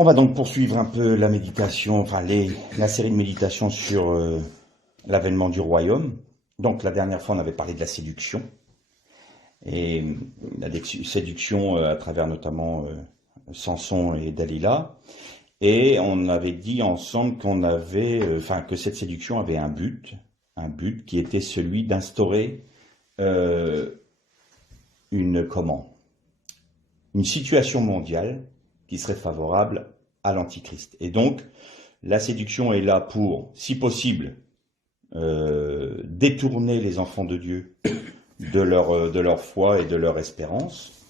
On va donc poursuivre un peu la méditation, la série de méditations sur l'avènement du royaume. Donc la dernière fois, on avait parlé de la séduction. Et la séduction à travers notamment Samson et Dalila. Et on avait dit ensemble que cette séduction avait un but qui était celui d'instaurer une situation mondiale qui serait favorable à l'Antichrist. Et donc, la séduction est là pour, si possible, détourner les enfants de Dieu de leur foi et de leur espérance,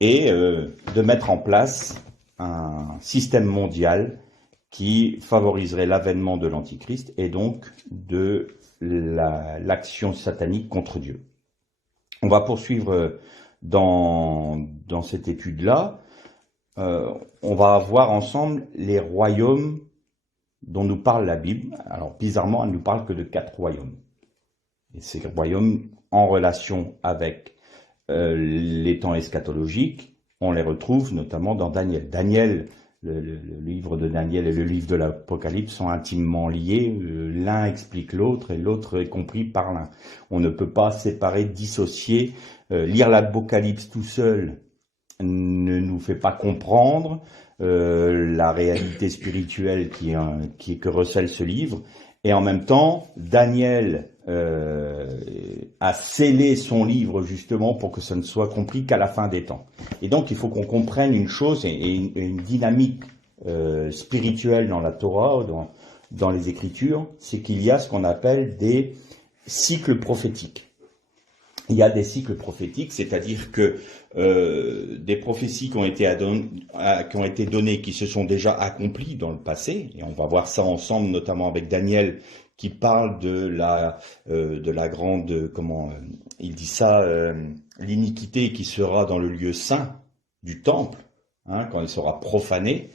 et de mettre en place un système mondial qui favoriserait l'avènement de l'Antichrist et donc de l'action satanique contre Dieu. On va poursuivre dans cette étude-là. On va voir ensemble les royaumes dont nous parle la Bible. Alors bizarrement, elle ne nous parle que de 4 royaumes. Et ces royaumes en relation avec les temps eschatologiques, on les retrouve notamment dans Daniel. Daniel, le livre de Daniel et le livre de l'Apocalypse sont intimement liés. L'un explique l'autre et l'autre est compris par l'un. On ne peut pas séparer, dissocier. Lire l'Apocalypse tout seul ne nous fait pas comprendre la réalité spirituelle que recèle ce livre. Et en même temps, Daniel a scellé son livre justement pour que ça ne soit compris qu'à la fin des temps. Et donc il faut qu'on comprenne une chose et une dynamique spirituelle dans la Torah, dans les Écritures, c'est qu'il y a ce qu'on appelle des cycles prophétiques. Il y a des cycles prophétiques, c'est-à-dire que des prophéties qui ont été données, qui se sont déjà accomplies dans le passé, et on va voir ça ensemble, notamment avec Daniel, qui parle de la grande, il dit ça, l'iniquité qui sera dans le lieu saint du temple, quand il sera profané.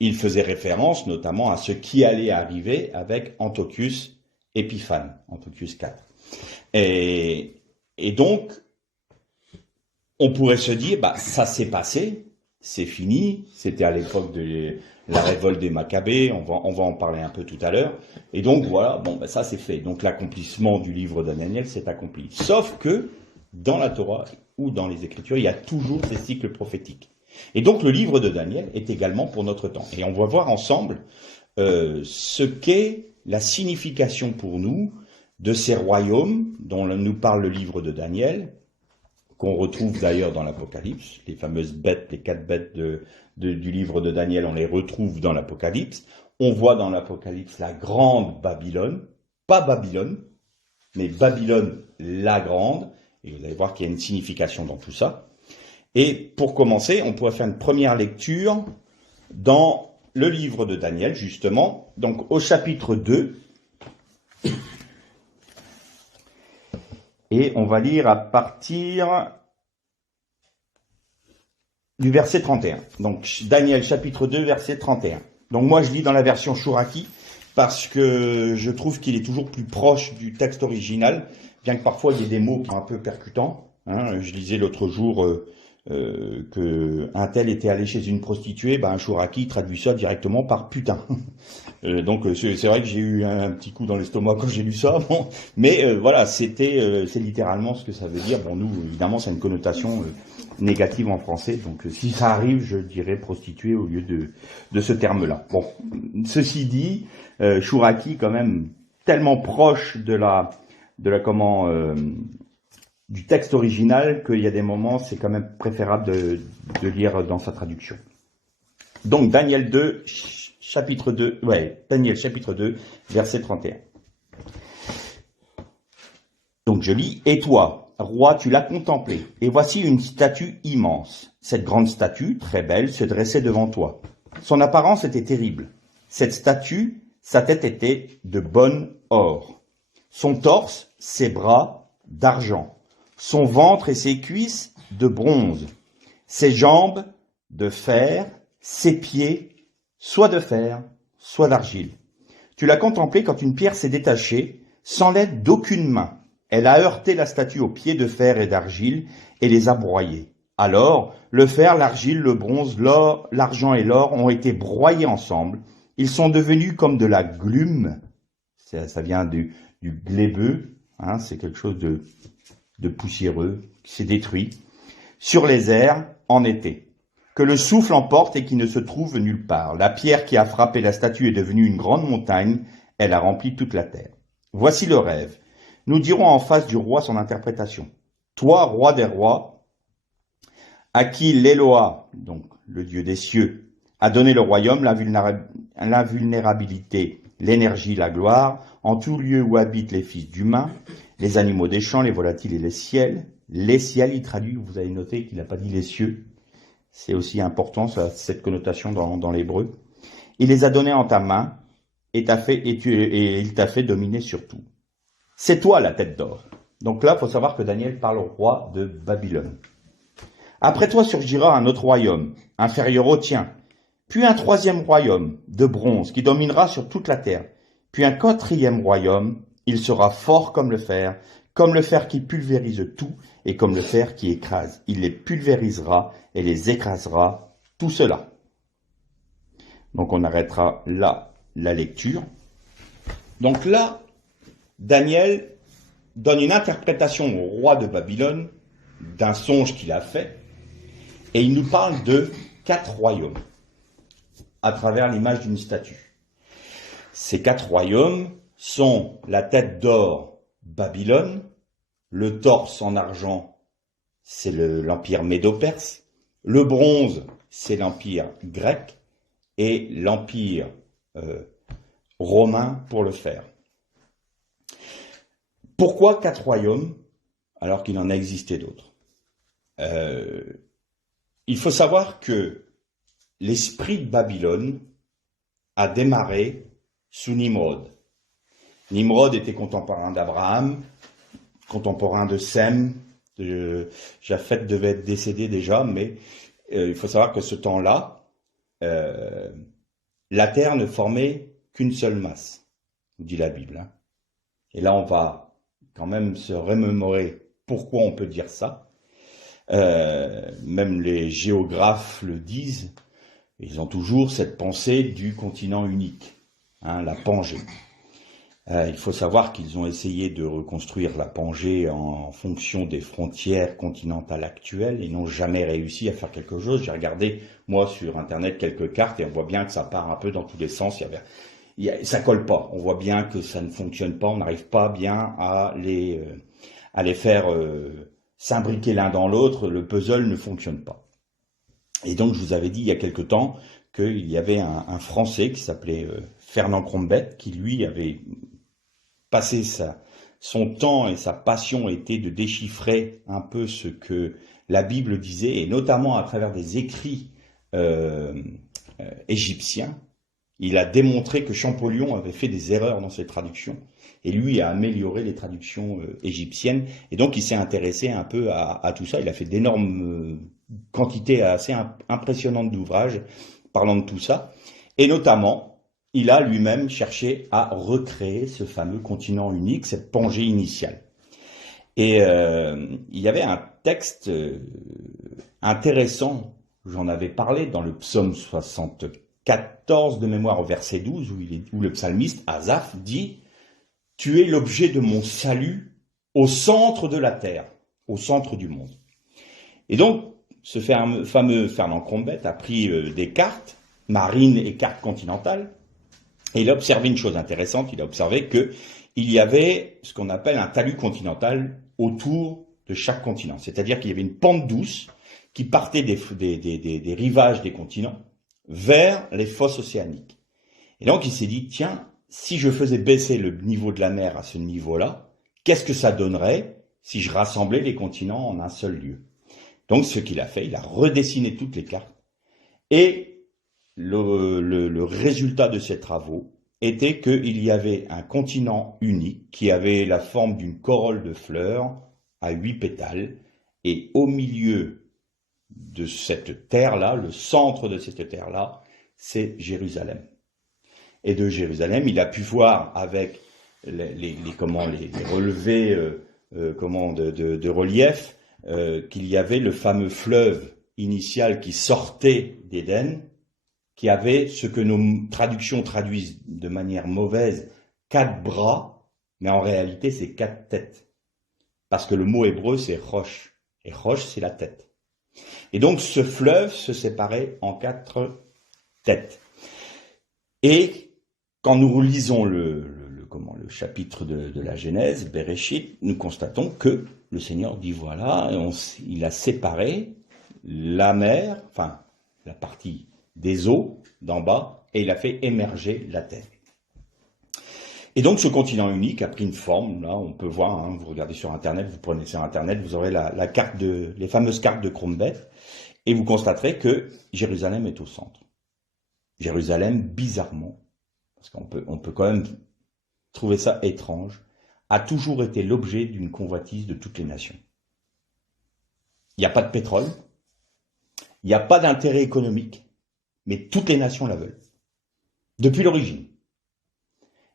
Il faisait référence notamment à ce qui allait arriver avec Antiochus Épiphane, Antiochus IV. Et donc, on pourrait se dire, ça s'est passé, c'est fini, c'était à l'époque de la révolte des Maccabées, on va en parler un peu tout à l'heure, et donc voilà, ça c'est fait. Donc l'accomplissement du livre de Daniel s'est accompli. Sauf que, dans la Torah ou dans les Écritures, il y a toujours des cycles prophétiques. Et donc le livre de Daniel est également pour notre temps. Et on va voir ensemble ce qu'est la signification pour nous de ces royaumes dont nous parle le livre de Daniel, qu'on retrouve d'ailleurs dans l'Apocalypse. Les fameuses bêtes, les 4 bêtes du livre de Daniel, on les retrouve dans l'Apocalypse. On voit dans l'Apocalypse la grande Babylone, pas Babylone, mais Babylone la grande, et vous allez voir qu'il y a une signification dans tout ça. Et pour commencer, on pourrait faire une première lecture dans le livre de Daniel, justement, donc au chapitre 2, et on va lire à partir du verset 31. Donc Daniel chapitre 2, verset 31. Donc moi je lis dans la version Chouraki parce que je trouve qu'il est toujours plus proche du texte original, bien que parfois il y ait des mots qui sont un peu percutants. Je lisais l'autre jour que un tel était allé chez une prostituée, un Chouraki traduit ça directement par putain. Donc c'est vrai que j'ai eu un petit coup dans l'estomac quand j'ai lu ça, mais voilà, c'est littéralement ce que ça veut dire. Bon, nous évidemment c'est une connotation négative en français, donc si ça arrive, je dirais prostituée au lieu de ce terme-là. Bon, ceci dit, Chouraki quand même tellement proche du texte original qu'il y a des moments, c'est quand même préférable de lire dans sa traduction. Donc Daniel chapitre 2, verset 31. Donc je lis, « Et toi, roi, tu l'as contemplé, et voici une statue immense. Cette grande statue, très belle, se dressait devant toi. Son apparence était terrible. Cette statue, sa tête était de bon or. Son torse, ses bras, d'argent. Son ventre et ses cuisses, de bronze. Ses jambes, de fer. Ses pieds, soit de fer, soit d'argile. Tu l'as contemplé quand une pierre s'est détachée, sans l'aide d'aucune main. Elle a heurté la statue aux pieds de fer et d'argile et les a broyés. Alors, le fer, l'argile, le bronze, l'or, l'argent et l'or ont été broyés ensemble. Ils sont devenus comme de la glume. Ça vient du glébeux, hein, c'est quelque chose de poussiéreux qui s'est détruit. Sur les airs, en été. Que le souffle emporte et qui ne se trouve nulle part. La pierre qui a frappé la statue est devenue une grande montagne. Elle a rempli toute la terre. Voici le rêve. Nous dirons en face du roi son interprétation. Toi, roi des rois, à qui l'Éloa, donc le Dieu des cieux, a donné le royaume, l'invulnérabilité, l'énergie, la gloire, en tout lieu où habitent les fils d'humains, les animaux des champs, les volatiles et les ciels, il traduit, vous avez noté qu'il n'a pas dit les cieux, c'est aussi important cette connotation dans l'hébreu. Il les a donnés en ta main, et il t'a fait dominer sur tout. C'est toi la tête d'or. Donc là, il faut savoir que Daniel parle au roi de Babylone. Après toi surgira un autre royaume, inférieur au tien, puis un troisième royaume de bronze qui dominera sur toute la terre, puis un quatrième royaume, il sera fort comme le fer qui pulvérise tout et comme le fer qui écrase. Il les pulvérisera et les écrasera, tout cela. Donc on arrêtera là la lecture. Donc là, Daniel donne une interprétation au roi de Babylone d'un songe qu'il a fait, et il nous parle de 4 royaumes à travers l'image d'une statue. Ces 4 royaumes sont la tête d'or, Babylone, le torse en argent, c'est l'empire médo-perse, le bronze, c'est l'empire grec, et l'empire romain pour le fer. Pourquoi 4 royaumes alors qu'il en a existé d'autres? Il faut savoir que l'esprit de Babylone a démarré sous Nimrod. Nimrod était contemporain d'Abraham, contemporain de Sem. Japheth devait être décédé déjà, mais il faut savoir que ce temps-là, la terre ne formait qu'une seule masse, dit la Bible. Hein. Et là, on va quand même se remémorer pourquoi on peut dire ça. Même les géographes le disent, ils ont toujours cette pensée du continent unique, hein, la Pangée. Il faut savoir qu'ils ont essayé de reconstruire la Pangée en fonction des frontières continentales actuelles et n'ont jamais réussi à faire quelque chose. J'ai regardé, moi, sur Internet, quelques cartes et on voit bien que ça part un peu dans tous les sens. Ça colle pas. On voit bien que ça ne fonctionne pas. On n'arrive pas bien à les faire s'imbriquer l'un dans l'autre. Le puzzle ne fonctionne pas. Et donc, je vous avais dit il y a quelque temps qu'il y avait un Français qui s'appelait Fernand Crombette, qui lui avait passé son temps et sa passion était de déchiffrer un peu ce que la Bible disait, et notamment à travers des écrits égyptiens. Il a démontré que Champollion avait fait des erreurs dans ses traductions, et lui a amélioré les traductions égyptiennes, et donc il s'est intéressé un peu à tout ça. Il a fait d'énormes quantités assez impressionnantes d'ouvrages parlant de tout ça, et notamment, il a lui-même cherché à recréer ce fameux continent unique, cette Pangée initiale. Et il y avait un texte intéressant, j'en avais parlé dans le psaume 74 de mémoire au verset 12, où le psalmiste Asaph dit « Tu es l'objet de mon salut au centre de la terre, au centre du monde ». Et donc, ce fameux Fernand Crombette a pris des cartes marines et cartes continentales, et il a observé une chose intéressante, il a observé qu'il y avait ce qu'on appelle un talus continental autour de chaque continent. C'est-à-dire qu'il y avait une pente douce qui partait des rivages des continents vers les fosses océaniques. Et donc il s'est dit, tiens, si je faisais baisser le niveau de la mer à ce niveau-là, qu'est-ce que ça donnerait si je rassemblais les continents en un seul lieu? Donc ce qu'il a fait, il a redessiné toutes les cartes, et le résultat de ces travaux était qu'il y avait un continent unique qui avait la forme d'une corolle de fleurs à 8 pétales, et au milieu de cette terre-là, le centre de cette terre-là, c'est Jérusalem. Et de Jérusalem, il a pu voir avec les relevés de relief, qu'il y avait le fameux fleuve initial qui sortait d'Éden, qui avait ce que nos traductions traduisent de manière mauvaise, 4 bras, mais en réalité c'est 4 têtes. Parce que le mot hébreu c'est roche, et roche c'est la tête. Et donc ce fleuve se séparait en 4 têtes. Et quand nous relisons le chapitre de la Genèse, Bereshit, nous constatons que le Seigneur dit voilà, il a séparé la mer, enfin la partie des eaux d'en bas, et il a fait émerger la terre. Et donc ce continent unique a pris une forme, là on peut voir, hein, vous regardez sur internet, vous prenez sur internet, vous aurez la carte les fameuses cartes de Cronbeth, et vous constaterez que Jérusalem est au centre. Jérusalem, bizarrement, parce qu'on peut quand même trouver ça étrange, a toujours été l'objet d'une convoitise de toutes les nations. Il n'y a pas de pétrole, il n'y a pas d'intérêt économique, mais toutes les nations la veulent, depuis l'origine.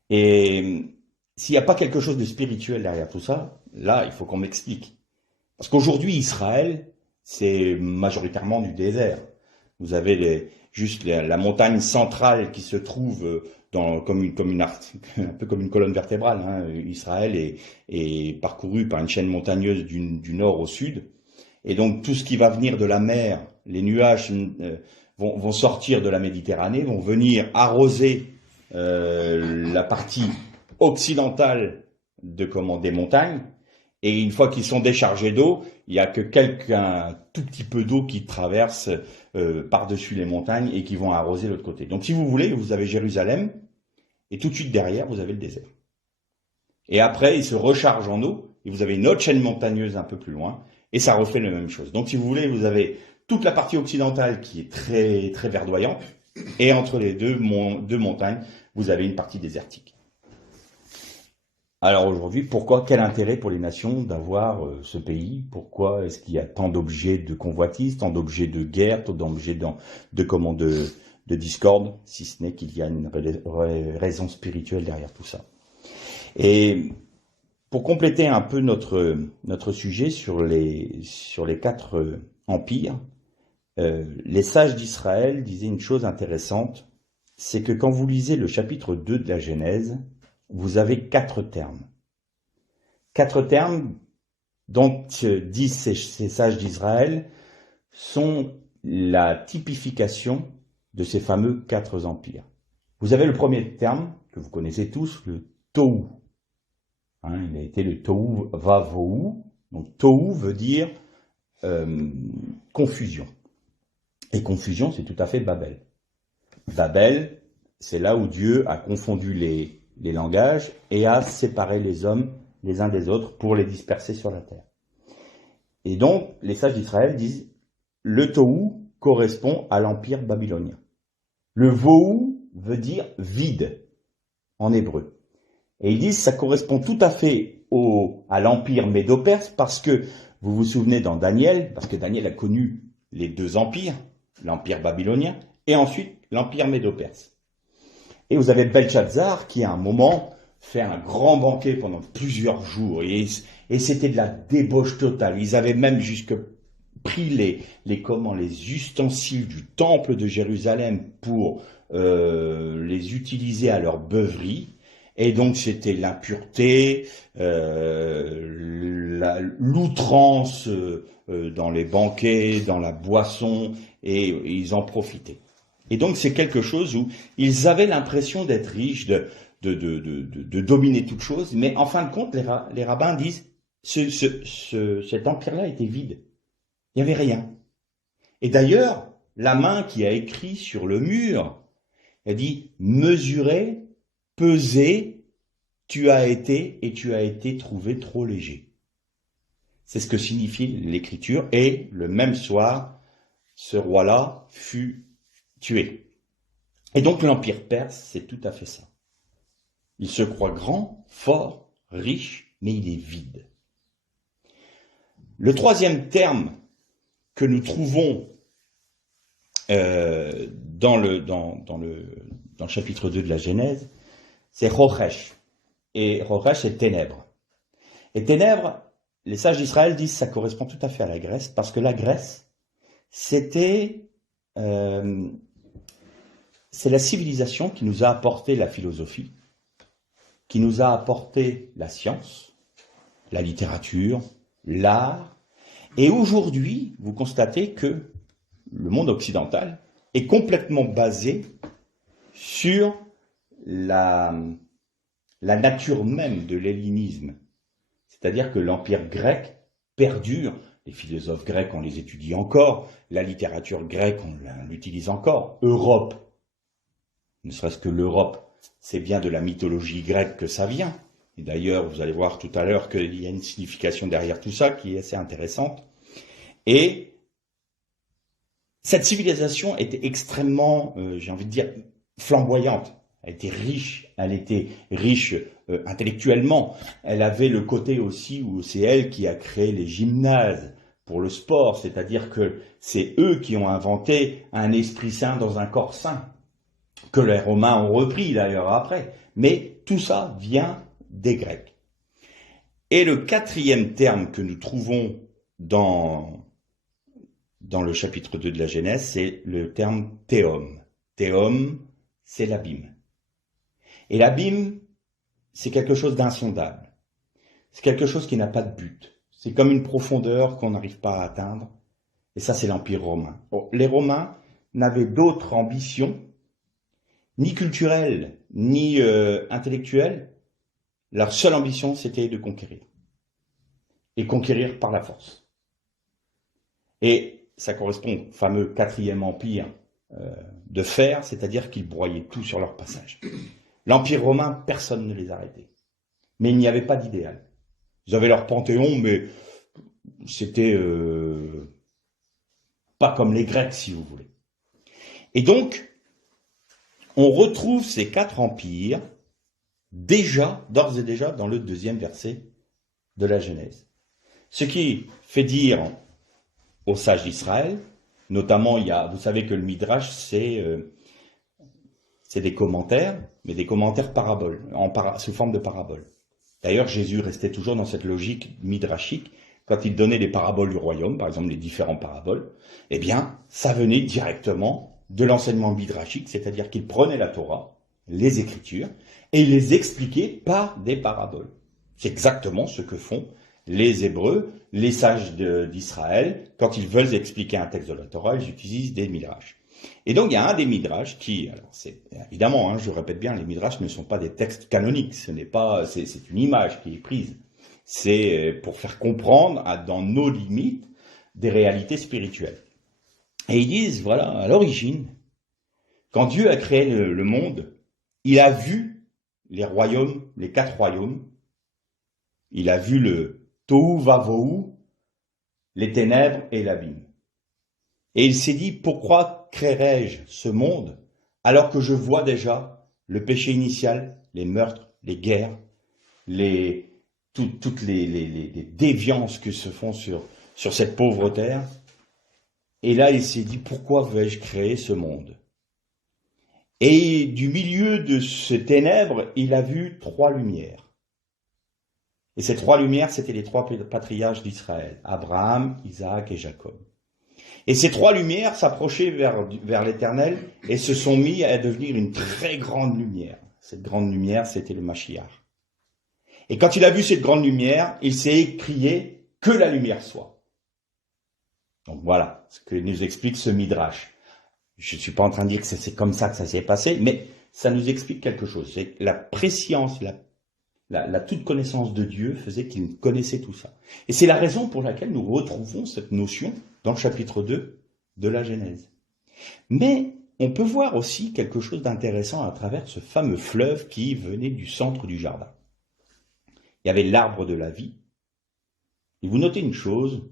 Et s'il n'y a pas quelque chose de spirituel derrière tout ça, là, il faut qu'on m'explique. Parce qu'aujourd'hui, Israël, c'est majoritairement du désert. Vous avez juste la montagne centrale qui se trouve un peu comme une colonne vertébrale. Hein. Israël est parcouru par une chaîne montagneuse du nord au sud. Et donc tout ce qui va venir de la mer, les nuages vont sortir de la Méditerranée, vont venir arroser la partie occidentale des montagnes. Et une fois qu'ils sont déchargés d'eau, il n'y a que un tout petit peu d'eau qui traverse par-dessus les montagnes et qui vont arroser l'autre côté. Donc si vous voulez, vous avez Jérusalem, et tout de suite derrière, vous avez le désert. Et après, il se recharge en eau, et vous avez une autre chaîne montagneuse un peu plus loin, et ça refait la même chose. Donc si vous voulez, vous avez toute la partie occidentale qui est très, très verdoyante, et entre les deux montagnes, vous avez une partie désertique. Alors aujourd'hui, quel intérêt pour les nations d'avoir ce pays? Pourquoi est-ce qu'il y a tant d'objets de convoitise, tant d'objets de guerre, tant d'objets de discorde, si ce n'est qu'il y a une raison spirituelle derrière tout ça. Et pour compléter un peu notre sujet sur les 4 empires, les sages d'Israël disaient une chose intéressante, c'est que quand vous lisez le chapitre 2 de la Genèse, vous avez 4 termes. 4 termes dont disent ces sages d'Israël sont la typification de ces fameux 4 empires. Vous avez le premier terme, que vous connaissez tous, le Tohu. Hein, il a été le Tohu Vavohu. Donc Tohu veut dire confusion. Et confusion, c'est tout à fait Babel. Babel, c'est là où Dieu a confondu les langages et a séparé les hommes les uns des autres pour les disperser sur la terre. Et donc, les sages d'Israël disent, le Tohu correspond à l'empire babylonien. Le Vohu veut dire vide en hébreu. Et ils disent, ça correspond tout à fait à l'empire médo-perse parce que, vous vous souvenez dans Daniel, parce que Daniel a connu les 2 empires, l'empire babylonien et ensuite l'empire médo-perse. Et vous avez Belshazzar qui, à un moment, fait un grand banquet pendant plusieurs jours. Et c'était de la débauche totale. Ils avaient même jusque pris les ustensiles du temple de Jérusalem pour les utiliser à leur beuverie. Et donc c'était l'impureté, l'outrance dans les banquets, dans la boisson, et ils en profitaient. Et donc c'est quelque chose où ils avaient l'impression d'être riches, de dominer toute chose, mais en fin de compte, les rabbins disent cet empire-là était vide. Il n'y avait rien. Et d'ailleurs, la main qui a écrit sur le mur, elle dit « Mesurez, pesez, tu as été trouvé trop léger ». C'est ce que signifie l'écriture. Et le même soir, ce roi-là fut tué. Et donc l'empire perse, c'est tout à fait ça. Il se croit grand, fort, riche, mais il est vide. Le troisième terme que nous trouvons dans le chapitre 2 de la Genèse, c'est Rochesh. Et Rochesh, c'est ténèbres. Et ténèbres, les sages d'Israël disent que ça correspond tout à fait à la Grèce, parce que la Grèce, c'était, c'est la civilisation qui nous a apporté la philosophie, qui nous a apporté la science, la littérature, l'art. Et aujourd'hui, vous constatez que le monde occidental est complètement basé sur la nature même de l'hellénisme. C'est-à-dire que l'empire grec perdure, les philosophes grecs, on les étudie encore, la littérature grecque, on l'utilise encore, Europe, ne serait-ce que l'Europe, c'est bien de la mythologie grecque que ça vient. Et d'ailleurs, vous allez voir tout à l'heure qu'il y a une signification derrière tout ça qui est assez intéressante. Et cette civilisation était extrêmement, j'ai envie de dire, flamboyante. Elle était riche intellectuellement. Elle avait le côté aussi où c'est elle qui a créé les gymnases pour le sport, c'est-à-dire que c'est eux qui ont inventé un esprit sain dans un corps sain, que les Romains ont repris d'ailleurs après. Mais tout ça vient des Grecs. Et le quatrième terme que nous trouvons dans le chapitre 2 de la Genèse, c'est le terme théum. Théum, c'est l'abîme. Et l'abîme, c'est quelque chose d'insondable. C'est quelque chose qui n'a pas de but. C'est comme une profondeur qu'on n'arrive pas à atteindre. Et ça, c'est l'Empire romain. Bon, les Romains n'avaient d'autre ambition, ni culturelle, ni intellectuelle. Leur seule ambition, c'était de conquérir. Et conquérir par la force. Et ça correspond au fameux quatrième empire de fer, c'est-à-dire qu'ils broyaient tout sur leur passage. L'Empire romain, personne ne les arrêtait. Mais il n'y avait pas d'idéal. Ils avaient leur panthéon, mais c'était pas comme les Grecs, si vous voulez. Et donc, on retrouve ces quatre empires d'ores et déjà, dans le deuxième verset de la Genèse. Ce qui fait dire aux sages d'Israël, notamment, vous savez que le Midrash, c'est des commentaires, mais des commentaires paraboles, sous forme de paraboles. D'ailleurs, Jésus restait toujours dans cette logique midrashique. Quand il donnait les paraboles du royaume, par exemple les différentes paraboles, eh bien, ça venait directement de l'enseignement midrashique, c'est-à-dire qu'il prenait la Torah, les Écritures, et il les expliquait par des paraboles. C'est exactement ce que font les Hébreux, les sages d'Israël, quand ils veulent expliquer un texte de la Torah, ils utilisent des midrash. Et donc il y a un des midrash qui, alors c'est évidemment, je répète bien, les midrash ne sont pas des textes canoniques, c'est une image qui est prise. C'est pour faire comprendre, dans nos limites, des réalités spirituelles. Et ils disent, voilà, à l'origine, quand Dieu a créé le monde, il a vu les royaumes, les quatre royaumes, il a vu le Tohu Vavohu, les ténèbres et l'abîme. Et il s'est dit, pourquoi créerais-je ce monde alors que je vois déjà le péché initial, les meurtres, les guerres, toutes les déviances qui se font sur cette pauvre terre. Et là, il s'est dit, pourquoi vais-je créer ce monde? Et du milieu de ces ténèbres, il a vu trois lumières. Et ces trois lumières, c'était les trois patriarches d'Israël, Abraham, Isaac et Jacob. Et ces trois lumières s'approchaient vers l'Éternel et se sont mis à devenir une très grande lumière. Cette grande lumière, c'était le Mashiach. Et quand il a vu cette grande lumière, il s'est écrié « que la lumière soit ». Donc voilà ce que nous explique ce Midrash. Je ne suis pas en train de dire que c'est comme ça que ça s'est passé, mais ça nous explique quelque chose. C'est que la préscience, la toute connaissance de Dieu faisait qu'il connaissait tout ça. Et c'est la raison pour laquelle nous retrouvons cette notion dans le chapitre 2 de la Genèse. Mais on peut voir aussi quelque chose d'intéressant à travers ce fameux fleuve qui venait du centre du jardin. Il y avait l'arbre de la vie. Et vous notez une chose,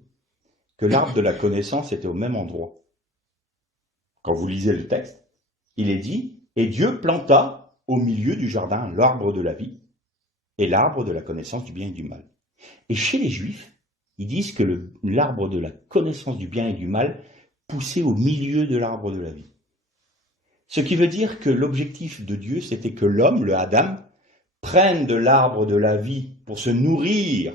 que l'arbre de la connaissance était au même endroit. Quand vous lisez le texte, il est dit « Et Dieu planta au milieu du jardin l'arbre de la vie et l'arbre de la connaissance du bien et du mal. » Et chez les Juifs, ils disent que l'arbre de la connaissance du bien et du mal poussait au milieu de l'arbre de la vie. Ce qui veut dire que l'objectif de Dieu, c'était que l'homme, le Adam, prenne de l'arbre de la vie pour se nourrir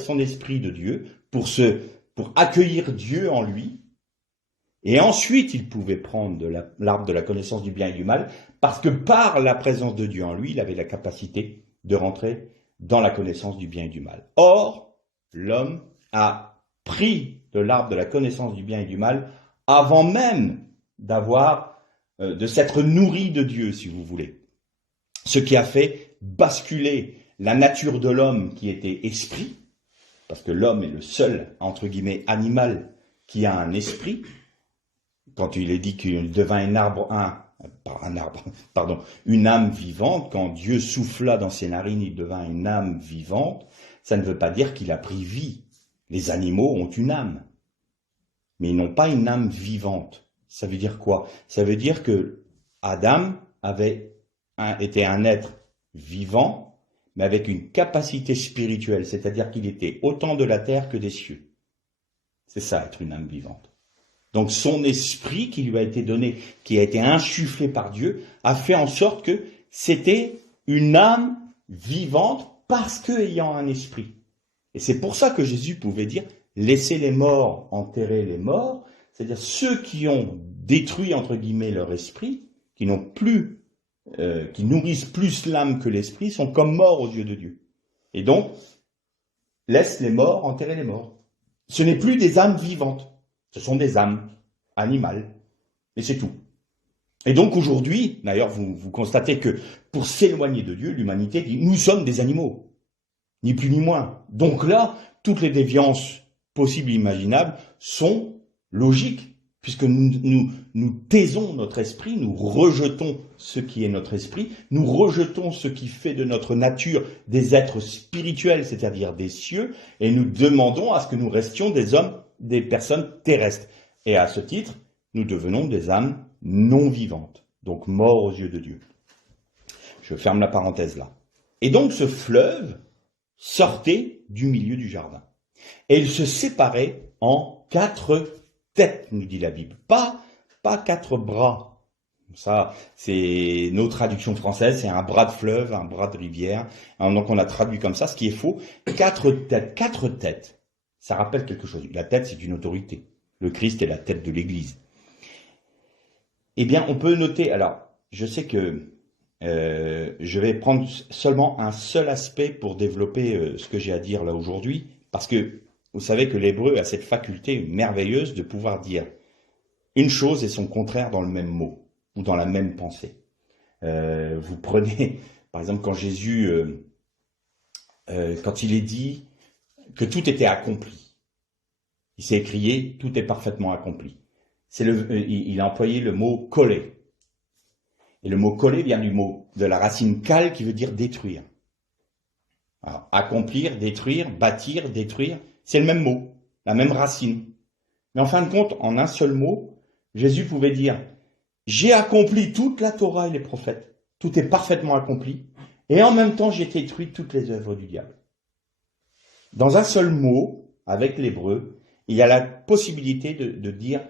son esprit de Dieu, pour accueillir Dieu en lui. Et ensuite, il pouvait prendre de l'arbre de la connaissance du bien et du mal, parce que par la présence de Dieu en lui, il avait la capacité de rentrer dans la connaissance du bien et du mal. Or, l'homme a pris de l'arbre de la connaissance du bien et du mal avant même de s'être nourri de Dieu, si vous voulez. Ce qui a fait basculer la nature de l'homme qui était esprit, parce que l'homme est le seul, entre guillemets, animal qui a un esprit. Quand il est dit qu'il devint une âme vivante, quand Dieu souffla dans ses narines, il devint une âme vivante, ça ne veut pas dire qu'il a pris vie. Les animaux ont une âme, mais ils n'ont pas une âme vivante. Ça veut dire quoi? Ça veut dire que Adam était un être vivant, mais avec une capacité spirituelle, c'est-à-dire qu'il était autant de la terre que des cieux. C'est ça, être une âme vivante. Donc son esprit qui lui a été donné, qui a été insufflé par Dieu, a fait en sorte que c'était une âme vivante parce qu'ayant un esprit. Et c'est pour ça que Jésus pouvait dire « laissez les morts enterrer les morts », c'est-à-dire ceux qui ont détruit, entre guillemets, leur esprit, qui nourrissent plus l'âme que l'esprit, sont comme morts aux yeux de Dieu. Et donc, laisse les morts enterrer les morts. Ce n'est plus des âmes vivantes, ce sont des âmes animales, et c'est tout. Et donc aujourd'hui, d'ailleurs, vous constatez que pour s'éloigner de Dieu, l'humanité dit « nous sommes des animaux ». Ni plus ni moins. Donc là, toutes les déviances possibles et imaginables sont logiques, puisque nous taisons notre esprit, nous rejetons ce qui est notre esprit, nous rejetons ce qui fait de notre nature des êtres spirituels, c'est-à-dire des cieux, et nous demandons à ce que nous restions des personnes terrestres. Et à ce titre, nous devenons des âmes non vivantes, donc morts aux yeux de Dieu. Je ferme la parenthèse là. Et donc ce fleuve sortait du milieu du jardin. Et il se séparait en 4 têtes, nous dit la Bible. Pas 4 bras. Ça, c'est nos traductions françaises, c'est un bras de fleuve, un bras de rivière. Donc on a traduit comme ça, ce qui est faux. 4 têtes. 4 têtes. Ça rappelle quelque chose. La tête, c'est une autorité. Le Christ est la tête de l'Église. Eh bien, on peut noter, alors, je sais que je vais prendre seulement un seul aspect pour développer ce que j'ai à dire là aujourd'hui, parce que vous savez que l'hébreu a cette faculté merveilleuse de pouvoir dire une chose et son contraire dans le même mot, ou dans la même pensée. Vous prenez, par exemple, quand Jésus, quand il est dit que tout était accompli, il s'est écrié « tout est parfaitement accompli ». Il a employé le mot « collé ». Et le mot « coller » vient de la racine « kal » qui veut dire « détruire ». Alors, accomplir, détruire, bâtir, détruire, c'est le même mot, la même racine. Mais en fin de compte, en un seul mot, Jésus pouvait dire « j'ai accompli toute la Torah et les prophètes, tout est parfaitement accompli, et en même temps j'ai détruit toutes les œuvres du diable ». Dans un seul mot, avec l'hébreu, il y a la possibilité de dire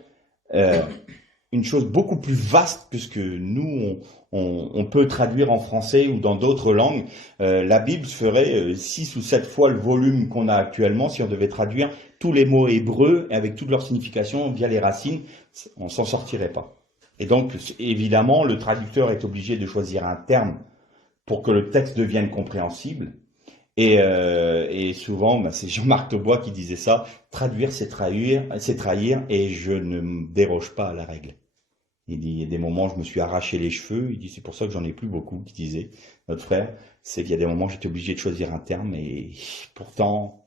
une chose beaucoup plus vaste que ce que nous, on peut traduire en français ou dans d'autres langues. La Bible ferait 6 ou 7 fois le volume qu'on a actuellement si on devait traduire tous les mots hébreux avec toute leur signification via les racines. On s'en sortirait pas. Et donc, évidemment, le traducteur est obligé de choisir un terme pour que le texte devienne compréhensible. Et souvent, c'est Jean-Marc Taubois qui disait ça, traduire c'est trahir, et je ne me déroge pas à la règle. Il dit, il y a des moments, je me suis arraché les cheveux, il dit, c'est pour ça que j'en ai plus beaucoup, qui disait, notre frère, c'est qu'il y a des moments, j'étais obligé de choisir un terme, et pourtant,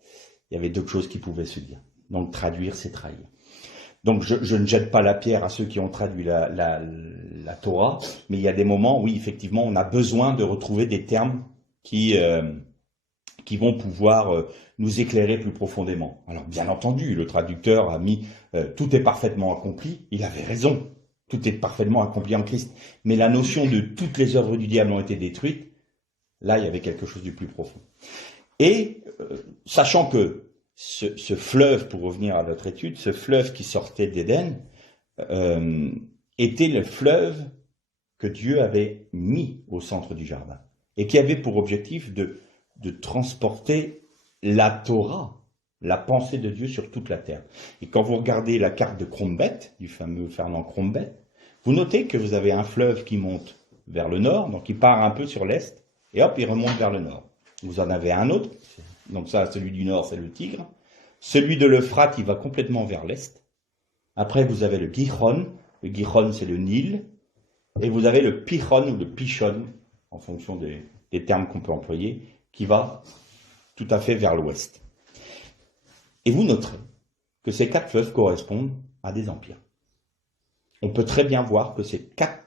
il y avait d'autres choses qui pouvaient se dire. Donc, traduire, c'est trahir. Donc, je ne jette pas la pierre à ceux qui ont traduit la Torah, mais il y a des moments, oui, effectivement, on a besoin de retrouver des termes qui vont pouvoir nous éclairer plus profondément. Alors, bien entendu, le traducteur a mis « tout est parfaitement accompli », il avait raison, tout est parfaitement accompli en Christ. Mais la notion de « toutes les œuvres du diable ont été détruites », là, il y avait quelque chose du plus profond. Et, sachant que ce fleuve, pour revenir à notre étude, ce fleuve qui sortait d'Éden, était le fleuve que Dieu avait mis au centre du jardin. et qui avait pour objectif de transporter la Torah, la pensée de Dieu sur toute la terre. Et quand vous regardez la carte de Crombet, du fameux Fernand Crombet, vous notez que vous avez un fleuve qui monte vers le nord, donc il part un peu sur l'est, et hop, il remonte vers le nord. Vous en avez un autre, donc ça, celui du nord, c'est le Tigre. Celui de l'Euphrate, il va complètement vers l'est. Après, vous avez le Gihon. Le Gihon, c'est le Nil. Et vous avez le Pihon ou le Pishon, en fonction des termes qu'on peut employer, qui va tout à fait vers l'ouest. Et vous noterez que ces 4 fleuves correspondent à des empires. On peut très bien voir que ces 4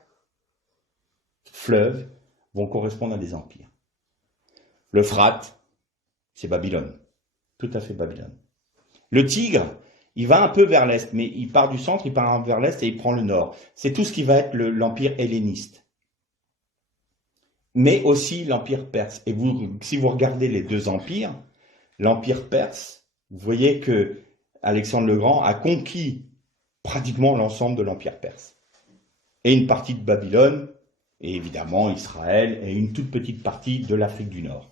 fleuves vont correspondre à des empires. L'Euphrate, c'est Babylone. Tout à fait Babylone. Le Tigre, il va un peu vers l'est, mais il part du centre, il part vers l'est et il prend le nord. C'est tout ce qui va être l'empire helléniste. Mais aussi l'empire perse. Et si vous regardez les 2 empires, l'empire perse, vous voyez que Alexandre le Grand a conquis pratiquement l'ensemble de l'empire perse. Et une partie de Babylone, et évidemment Israël, et une toute petite partie de l'Afrique du Nord.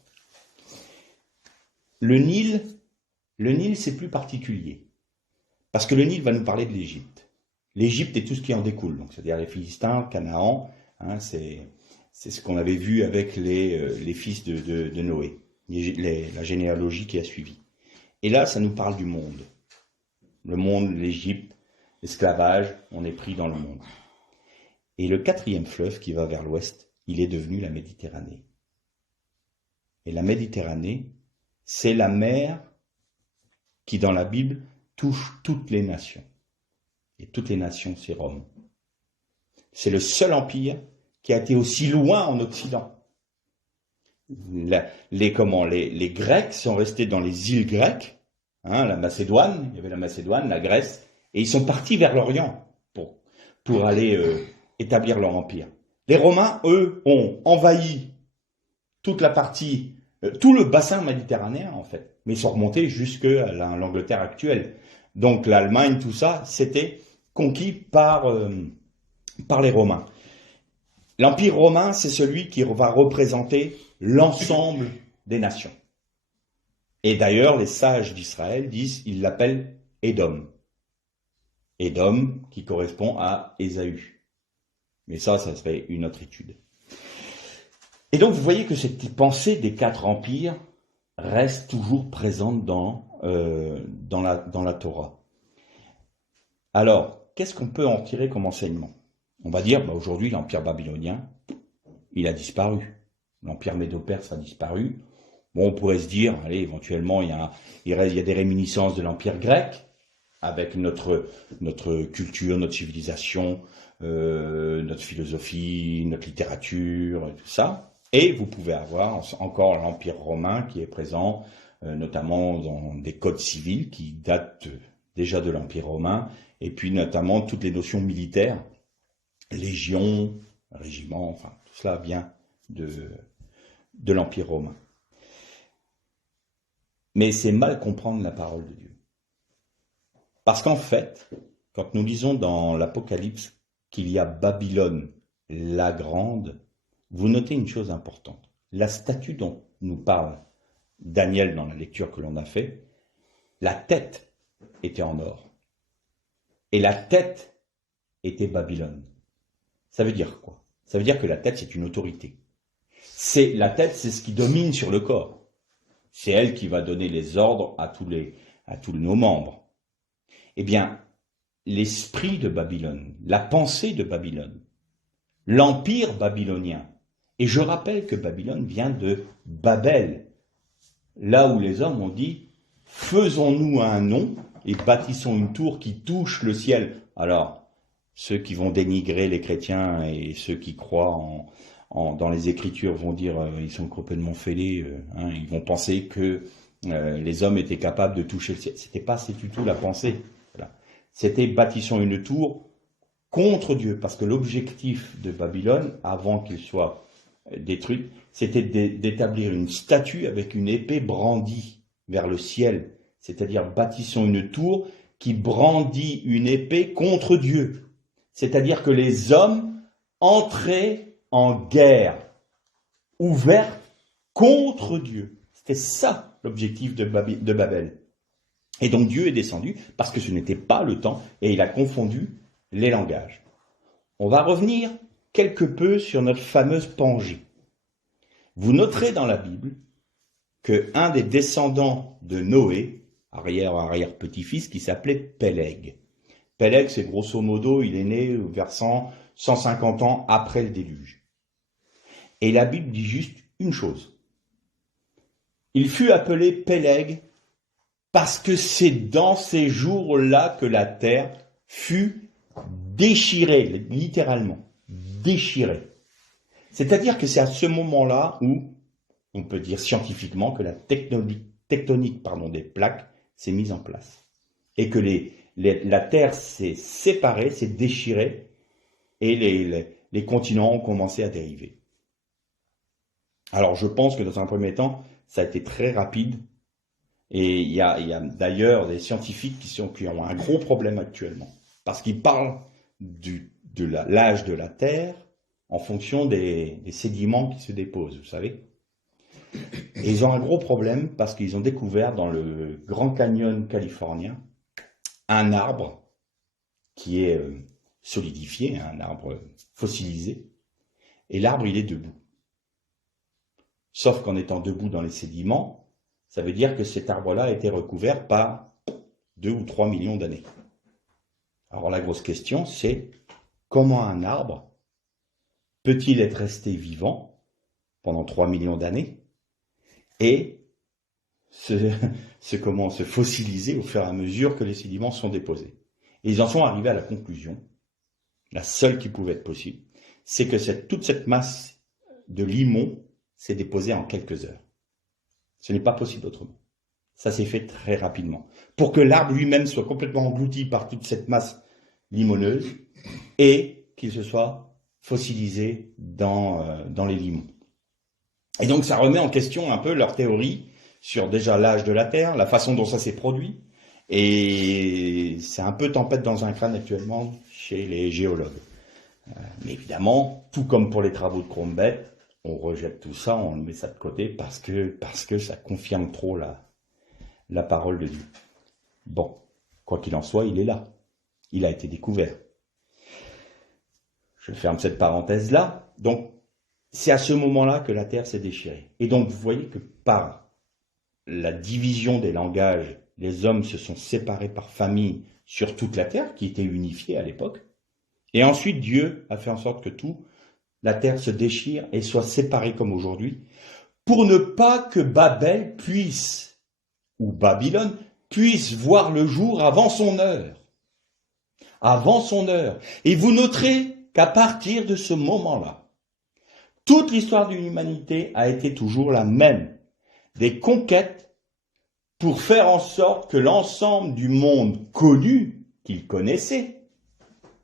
Le Nil, c'est plus particulier. Parce que le Nil va nous parler de l'Égypte. L'Égypte et tout ce qui en découle, donc c'est-à-dire les Philistins, Canaan, hein, c'est ce qu'on avait vu avec les fils de Noé, la généalogie qui a suivi. Et là, ça nous parle du monde. Le monde, l'Égypte, l'esclavage, on est pris dans le monde. Et le 4e fleuve qui va vers l'ouest, il est devenu la Méditerranée. Et la Méditerranée, c'est la mer qui, dans la Bible, touche toutes les nations. Et toutes les nations, c'est Rome. C'est le seul empire qui a été aussi loin en Occident. Les Grecs sont restés dans les îles grecques, hein, la Macédoine, il y avait la Macédoine, la Grèce, et ils sont partis vers l'Orient pour aller établir leur empire. Les Romains, eux, ont envahi toute la partie, tout le bassin méditerranéen en fait, mais ils sont remontés jusqu'à l'Angleterre actuelle. Donc l'Allemagne, tout ça, c'était conquis par les Romains. L'Empire romain, c'est celui qui va représenter l'ensemble des nations. Et d'ailleurs, les sages d'Israël ils l'appellent Édom. Édom qui correspond à Ésaü. Mais ça serait une autre étude. Et donc, vous voyez que cette pensée des 4 empires reste toujours présente dans la Torah. Alors, qu'est-ce qu'on peut en tirer comme enseignement? On va dire, aujourd'hui, l'empire babylonien, il a disparu. L'empire médo-perse a disparu. Bon, on pourrait se dire, allez, éventuellement, il y a des réminiscences de l'empire grec, avec notre culture, notre civilisation, notre philosophie, notre littérature, tout ça. Et vous pouvez avoir encore l'empire romain qui est présent, notamment dans des codes civils qui datent déjà de l'empire romain, et puis notamment toutes les notions militaires, légion, régiment, enfin tout cela vient de l'empire romain. Mais c'est mal comprendre la parole de Dieu. Parce qu'en fait, quand nous lisons dans l'Apocalypse qu'il y a Babylone la grande, vous notez une chose importante. La statue dont nous parle Daniel dans la lecture que l'on a fait, la tête était en or. Et la tête était Babylone. Ça veut dire quoi? Ça veut dire que la tête, c'est une autorité. La tête, c'est ce qui domine sur le corps. C'est elle qui va donner les ordres à tous nos membres. Eh bien, l'esprit de Babylone, la pensée de Babylone, l'empire babylonien, et je rappelle que Babylone vient de Babel, là où les hommes ont dit « faisons-nous un nom et bâtissons une tour qui touche le ciel ». Alors, ceux qui vont dénigrer les chrétiens et ceux qui croient dans les Écritures vont dire ils sont complètement fêlés, ils vont penser que les hommes étaient capables de toucher le ciel. C'était pas du tout la pensée. Voilà. C'était bâtissons une tour contre Dieu, parce que l'objectif de Babylone, avant qu'il soit détruit, c'était d'établir une statue avec une épée brandie vers le ciel, c'est-à-dire bâtissons une tour qui brandit une épée contre Dieu, c'est-à-dire que les hommes entraient en guerre ouverte contre Dieu. C'était ça l'objectif de Babel. Et donc Dieu est descendu parce que ce n'était pas le temps et il a confondu les langages. On va revenir quelque peu sur notre fameuse Pangée. Vous noterez dans la Bible qu'un des descendants de Noé, arrière-petit-fils, qui s'appelait Péleg. Péleg, c'est grosso modo, il est né vers 150 ans après le déluge. Et la Bible dit juste une chose. Il fut appelé Péleg parce que c'est dans ces jours-là que la terre fut déchirée, littéralement, déchirée. C'est-à-dire que c'est à ce moment-là où, on peut dire scientifiquement, que la tectonique des plaques s'est mise en place. Et que la terre s'est séparée, s'est déchirée, et les continents ont commencé à dériver. Alors je pense que dans un premier temps, ça a été très rapide. Et il y a d'ailleurs des scientifiques qui ont un gros problème actuellement. Parce qu'ils parlent de l'âge de la Terre en fonction des sédiments qui se déposent, vous savez. Et ils ont un gros problème parce qu'ils ont découvert dans le Grand Canyon californien un arbre qui est solidifié, un arbre fossilisé. Et l'arbre, il est debout. Sauf qu'en étant debout dans les sédiments, ça veut dire que cet arbre-là a été recouvert par 2 ou 3 millions d'années. Alors la grosse question, c'est comment un arbre peut-il être resté vivant pendant 3 millions d'années et se fossiliser au fur et à mesure que les sédiments sont déposés. Et ils en sont arrivés à la conclusion, la seule qui pouvait être possible, c'est que toute cette masse de limon s'est déposée en quelques heures. Ce n'est pas possible autrement. Ça s'est fait très rapidement. Pour que l'arbre lui-même soit complètement englouti par toute cette masse limoneuse et qu'il se soit fossilisé dans les limons. Et donc ça remet en question un peu leur théorie sur déjà l'âge de la Terre, la façon dont ça s'est produit. Et c'est un peu tempête dans un crâne actuellement chez les géologues. Mais évidemment, tout comme pour les travaux de Cronbet, on rejette tout ça, on met ça de côté parce que ça confirme trop la parole de Dieu. Bon, quoi qu'il en soit, il est là. Il a été découvert. Je ferme cette parenthèse-là. Donc, c'est à ce moment-là que la terre s'est déchirée. Et donc, vous voyez que par la division des langages, les hommes se sont séparés par famille sur toute la terre, qui était unifiée à l'époque. Et ensuite, Dieu a fait en sorte que la terre se déchire et soit séparée comme aujourd'hui, pour ne pas que Babel puisse, ou Babylone, puisse voir le jour avant son heure. Avant son heure. Et vous noterez qu'à partir de ce moment-là, toute l'histoire de l'humanité a été toujours la même. Des conquêtes pour faire en sorte que l'ensemble du monde connu, qu'il connaissait,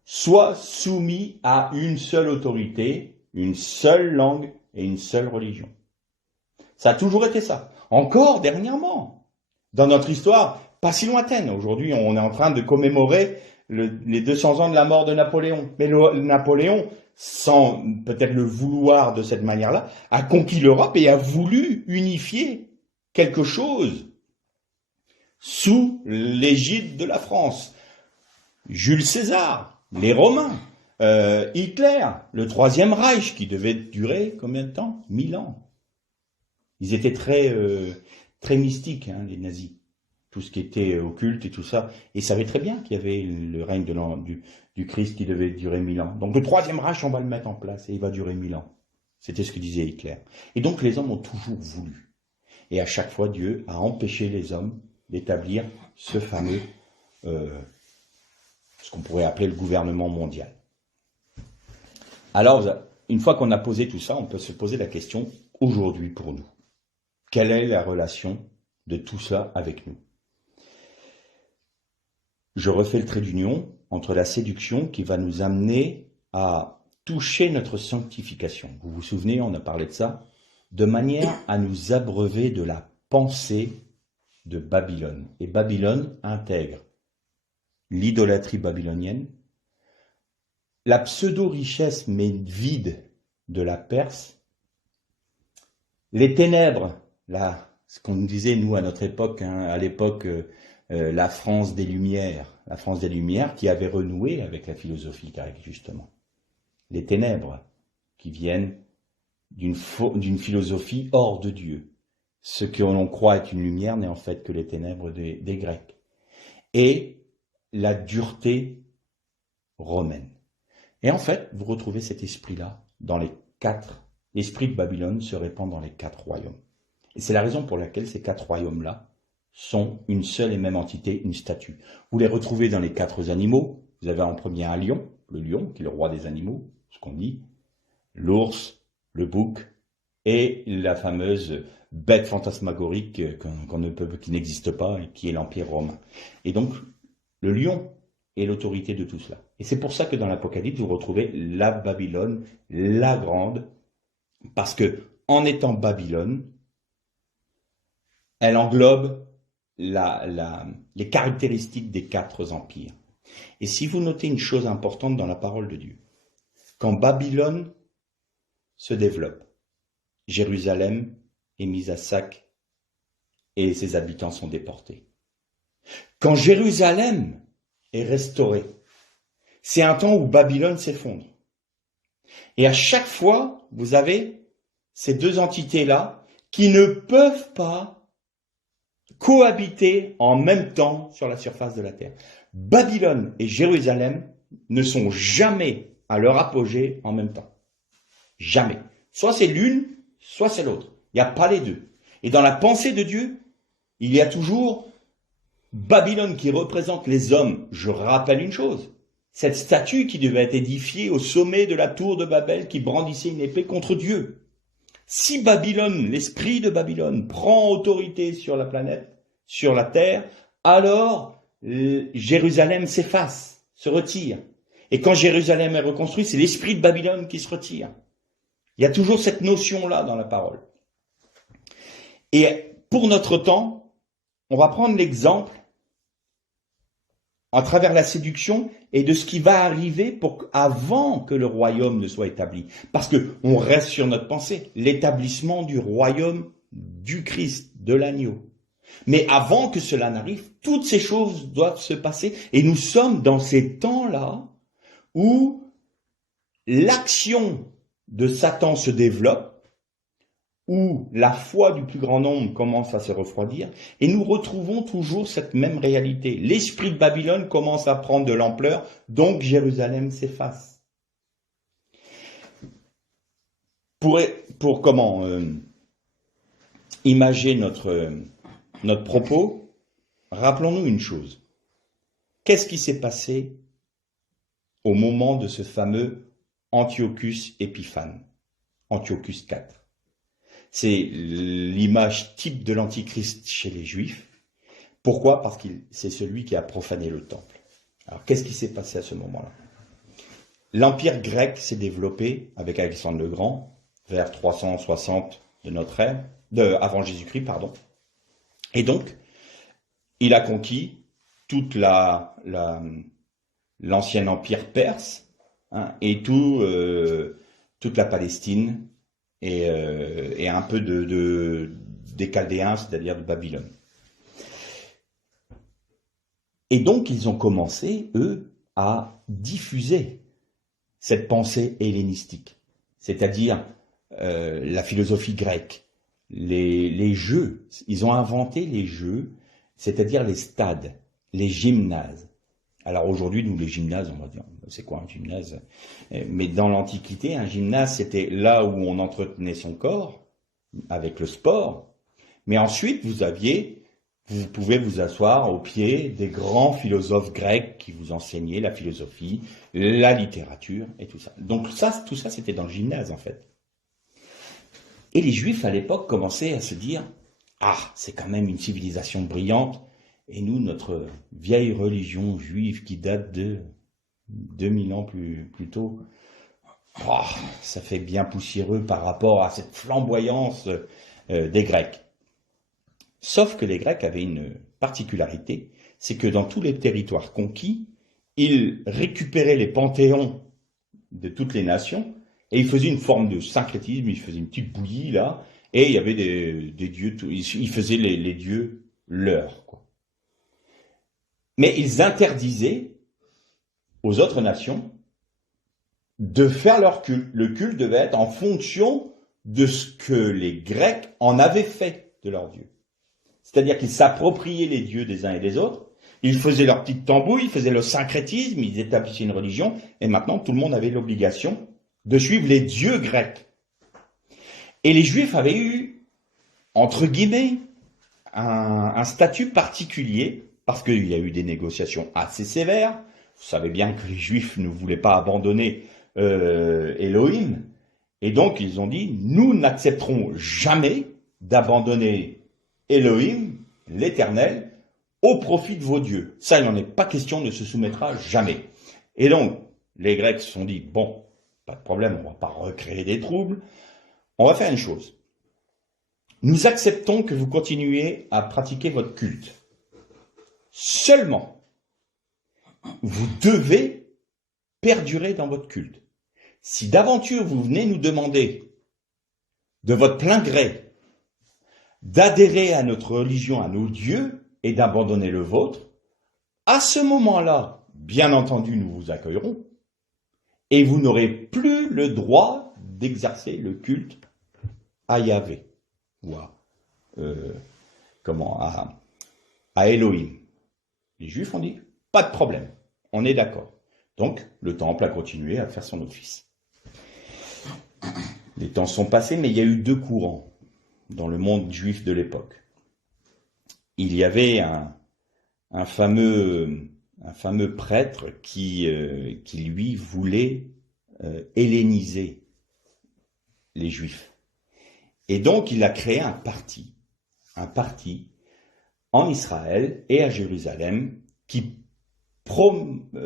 soit soumis à une seule autorité, une seule langue et une seule religion. Ça a toujours été ça. Encore dernièrement, dans notre histoire, pas si lointaine. Aujourd'hui, on est en train de commémorer les 200 ans de la mort de Napoléon. Mais Napoléon, sans peut-être le vouloir de cette manière-là, a conquis l'Europe et a voulu unifier quelque chose sous l'égide de la France. Jules César, les Romains, Hitler, le Troisième Reich, qui devait durer combien de temps? 1000 ans. Ils étaient très mystiques, hein, les nazis. Tout ce qui était occulte et tout ça. Et ils savaient très bien qu'il y avait le règne du Christ qui devait durer 1000 ans. Donc le Troisième Reich, on va le mettre en place et il va durer 1000 ans. C'était ce que disait Hitler. Et donc les hommes ont toujours voulu. Et à chaque fois, Dieu a empêché les hommes d'établir ce fameux, ce qu'on pourrait appeler le gouvernement mondial. Alors, une fois qu'on a posé tout ça, on peut se poser la question, aujourd'hui pour nous, quelle est la relation de tout ça avec nous? Je refais le trait d'union entre la séduction qui va nous amener à toucher notre sanctification. Vous vous souvenez, on a parlé de ça, de manière à nous abreuver de la pensée de Babylone. Et Babylone intègre l'idolâtrie babylonienne, la pseudo-richesse mais vide de la Perse, Les ténèbres, là, ce qu'on nous disait, nous, à notre époque, hein, à l'époque, la France des Lumières qui avait renoué avec la philosophie grecque, justement. Les ténèbres qui viennent d'une philosophie hors de Dieu. Ce que l'on croit être une lumière n'est en fait que les ténèbres des Grecs. Et la dureté romaine. Et en fait, vous retrouvez cet esprit-là dans les quatre. L'esprit de Babylone se répand dans les quatre royaumes. Et c'est la raison pour laquelle ces quatre royaumes-là sont une seule et même entité, une statue. Vous les retrouvez dans les quatre animaux. Vous avez en premier un lion, le lion, qui est le roi des animaux, ce qu'on dit, l'ours, le bouc, et la fameuse bête fantasmagorique qui n'existe pas et qui est l'Empire romain. Et donc, le lion est l'autorité de tout cela. Et c'est pour ça que dans l'Apocalypse, vous retrouvez la Babylone, la grande, parce que en étant Babylone, elle englobe les caractéristiques des quatre empires. Et si vous notez une chose importante dans la parole de Dieu, quand Babylone se développe, Jérusalem est mise à sac et ses habitants sont déportés. Quand Jérusalem est restaurée, c'est un temps où Babylone s'effondre. Et à chaque fois, vous avez ces deux entités-là qui ne peuvent pas cohabiter en même temps sur la surface de la terre. Babylone et Jérusalem ne sont jamais à leur apogée en même temps. Jamais. Soit c'est l'une, soit c'est l'autre. Il n'y a pas les deux. Et dans la pensée de Dieu, il y a toujours Babylone qui représente les hommes. Je rappelle une chose. Cette statue qui devait être édifiée au sommet de la tour de Babel qui brandissait une épée contre Dieu. Si Babylone, l'esprit de Babylone, prend autorité sur la planète, sur la terre, alors Jérusalem s'efface, se retire. Et quand Jérusalem est reconstruite, c'est l'esprit de Babylone qui se retire. Il y a toujours cette notion-là dans la parole. Et pour notre temps, on va prendre l'exemple à travers la séduction et de ce qui va arriver avant que le royaume ne soit établi. Parce que on reste sur notre pensée, l'établissement du royaume du Christ, de l'agneau. Mais avant que cela n'arrive, toutes ces choses doivent se passer. Et nous sommes dans ces temps-là où l'action de Satan se développe, où la foi du plus grand nombre commence à se refroidir, et nous retrouvons toujours cette même réalité. L'esprit de Babylone commence à prendre de l'ampleur, donc Jérusalem s'efface. Pour comment imager notre propos, rappelons-nous une chose. Qu'est-ce qui s'est passé au moment de ce fameux Antiochus Épiphane, Antiochus IV? C'est l'image type de l'Antichrist chez les Juifs. Pourquoi? Parce que c'est celui qui a profané le temple. Alors, qu'est-ce qui s'est passé à ce moment-là? L'Empire grec s'est développé avec Alexandre le Grand vers 360 de notre ère, avant Jésus-Christ, pardon. Et donc, il a conquis toute l'ancien empire perse, hein, et toute la Palestine, et un peu des Chaldéens, c'est-à-dire de Babylone. Et donc, ils ont commencé, eux, à diffuser cette pensée hellénistique, c'est-à-dire la philosophie grecque, les jeux. Ils ont inventé les jeux, c'est-à-dire les stades, les gymnases. Alors aujourd'hui, nous, les gymnases, on va dire, c'est quoi un gymnase? Mais dans l'Antiquité, un gymnase, c'était là où on entretenait son corps, avec le sport. Mais ensuite, vous pouvez vous asseoir au pied des grands philosophes grecs qui vous enseignaient la philosophie, la littérature et tout ça. Donc tout ça, c'était dans le gymnase, en fait. Et les Juifs, à l'époque, commençaient à se dire « Ah, c'est quand même une civilisation brillante ». Et nous, notre vieille religion juive qui date de 2000 ans plus tôt, oh, ça fait bien poussiéreux par rapport à cette flamboyance des Grecs. Sauf que les Grecs avaient une particularité, c'est que dans tous les territoires conquis, ils récupéraient les panthéons de toutes les nations et ils faisaient une forme de syncrétisme, ils faisaient une petite bouillie là, Et il y avait des dieux, ils faisaient les dieux leurs, quoi. Mais ils interdisaient aux autres nations de faire leur culte. Le culte devait être en fonction de ce que les Grecs en avaient fait de leurs dieux. C'est-à-dire qu'ils s'appropriaient les dieux des uns et des autres, ils faisaient leur petite tambouille, ils faisaient le syncrétisme, ils établissaient une religion, et maintenant tout le monde avait l'obligation de suivre les dieux grecs. Et les Juifs avaient eu, entre guillemets, un statut particulier, parce qu'il y a eu des négociations assez sévères. Vous savez bien que les Juifs ne voulaient pas abandonner Elohim, et donc ils ont dit, nous n'accepterons jamais d'abandonner Elohim, l'Éternel, au profit de vos dieux. Ça, il n'en est pas question, ne se soumettra jamais. Et donc, les Grecs se sont dit, bon, pas de problème, on ne va pas recréer des troubles, on va faire une chose. Nous acceptons que vous continuiez à pratiquer votre culte. Seulement, vous devez perdurer dans votre culte. Si d'aventure vous venez nous demander, de votre plein gré, d'adhérer à notre religion, à nos dieux, et d'abandonner le vôtre, à ce moment-là, bien entendu, nous vous accueillerons, et vous n'aurez plus le droit d'exercer le culte à Yahvé, ou à Elohim. Les Juifs ont dit, pas de problème, on est d'accord. Donc, le temple a continué à faire son office. Les temps sont passés, mais il y a eu deux courants dans le monde juif de l'époque. Il y avait un fameux prêtre qui lui voulait helléniser les Juifs. Et donc il a créé un parti en Israël et à Jérusalem qui promouvait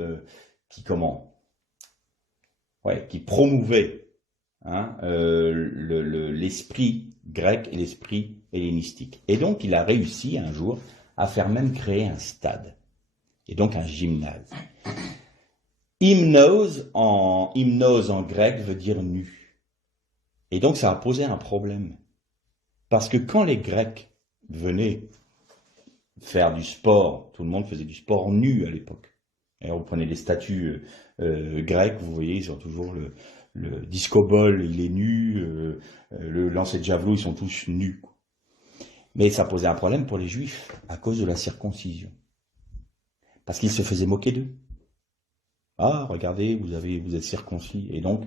l'esprit grec et l'esprit hellénistique. Et donc il a réussi un jour à faire même créer un stade, et donc un gymnase. Hymnos en grec veut dire nu. Et donc ça a posé un problème. Parce que quand les Grecs venaient faire du sport, tout le monde faisait du sport nu à l'époque. Et vous prenez les statues grecques, vous voyez, ils ont toujours le disco-ball, il est nu, le lancer de javelot, ils sont tous nus. Mais ça posait un problème pour les Juifs à cause de la circoncision. Parce qu'ils se faisaient moquer d'eux. Ah, regardez, vous êtes circoncis. Et donc,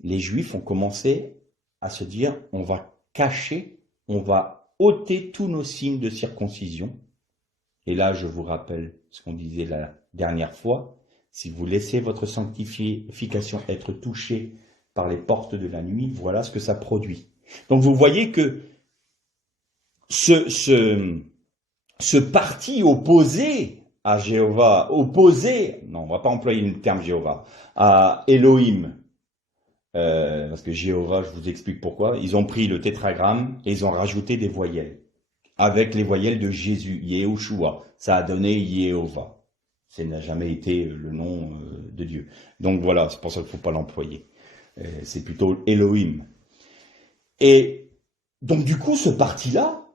les Juifs ont commencé à se dire, on va cacher, on va ôter tous nos signes de circoncision. Et là, je vous rappelle ce qu'on disait la dernière fois, si vous laissez votre sanctification être touchée par les portes de la nuit, voilà ce que ça produit. Donc vous voyez que ce parti opposé à Jéhovah, non, on va pas employer le terme Jéhovah, à Elohim, parce que Jéhovah, je vous explique pourquoi, ils ont pris le tétragramme et ils ont rajouté des voyelles, avec les voyelles de Jésus, Yehoshua, ça a donné Jéhovah. Ça n'a jamais été le nom de Dieu. Donc voilà, c'est pour ça qu'il ne faut pas l'employer. C'est plutôt Elohim. Et donc du coup, ce parti-là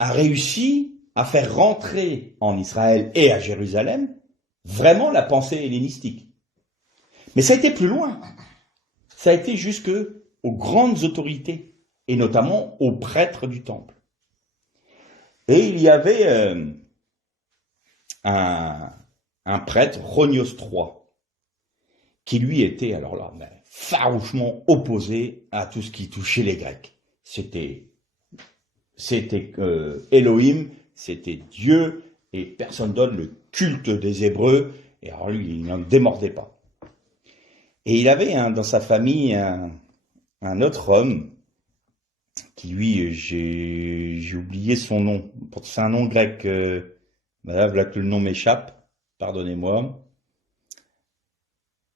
a réussi à faire rentrer en Israël et à Jérusalem vraiment la pensée hellénistique. Mais ça a été plus loin. Ça a été jusque aux grandes autorités, et notamment aux prêtres du temple. Et il y avait un prêtre, Ronios III, qui lui était, alors là, farouchement opposé à tout ce qui touchait les Grecs. C'était Elohim, c'était Dieu, et personne donne le culte des Hébreux, et alors lui, il n'en démordait pas. Et il avait dans sa famille un autre homme, qui lui, j'ai oublié son nom, c'est un nom grec, voilà que le nom m'échappe, pardonnez-moi,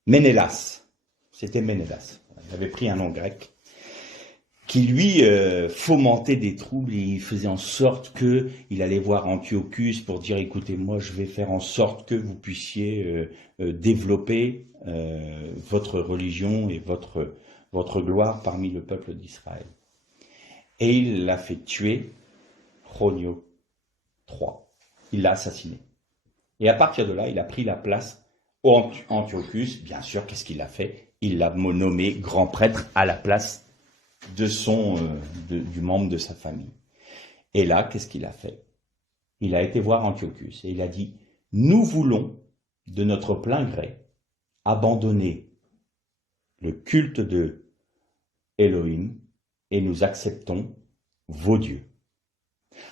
Ménélas, c'était Ménélas, il avait pris un nom grec, qui lui fomentait des troubles, et il faisait en sorte qu'il allait voir Antiochus pour dire, écoutez, moi je vais faire en sorte que vous puissiez développer votre religion et votre gloire parmi le peuple d'Israël. et il l'a fait tuer Chronio III. Il l'a assassiné. Et à partir de là, il a pris la place Antiochus. Bien sûr, qu'est-ce qu'il a fait? Il l'a nommé grand prêtre à la place de du membre de sa famille. Et là, qu'est-ce qu'il a fait? Il a été voir Antiochus et il a dit, nous voulons, de notre plein gré, abandonner le culte de Elohim et nous acceptons vos dieux.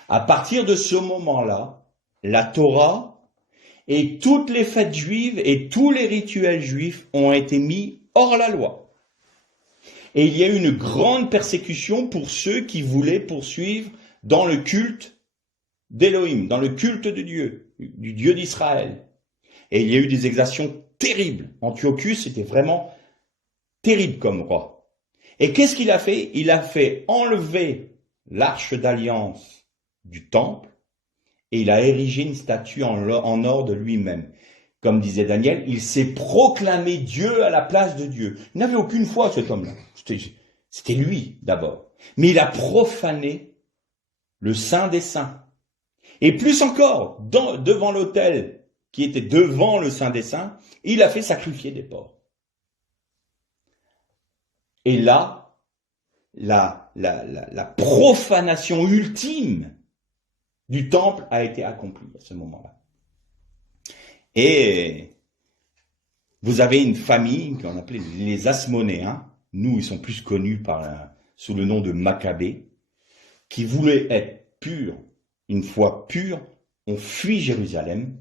À partir de ce moment-là, la Torah et toutes les fêtes juives et tous les rituels juifs ont été mis hors la loi. Et il y a eu une grande persécution pour ceux qui voulaient poursuivre dans le culte d'Elohim, dans le culte de Dieu, du Dieu d'Israël. Et il y a eu des exactions terribles. Antiochus était vraiment terrible comme roi. Et qu'est-ce qu'il a fait? Il a fait enlever l'arche d'alliance du temple et il a érigé une statue en or de lui-même. Comme disait Daniel, il s'est proclamé Dieu à la place de Dieu. Il n'avait aucune foi, cet homme-là. C'était lui, d'abord. Mais il a profané le Saint des Saints. Et plus encore, devant l'autel qui était devant le Saint des Saints, il a fait sacrifier des porcs. Et là, la profanation ultime du temple a été accomplie à ce moment-là. Et vous avez une famille qu'on appelait les Asmonéens. Nous, ils sont plus connus sous le nom de Maccabées, qui voulaient être purs, une foi pure, ont fui Jérusalem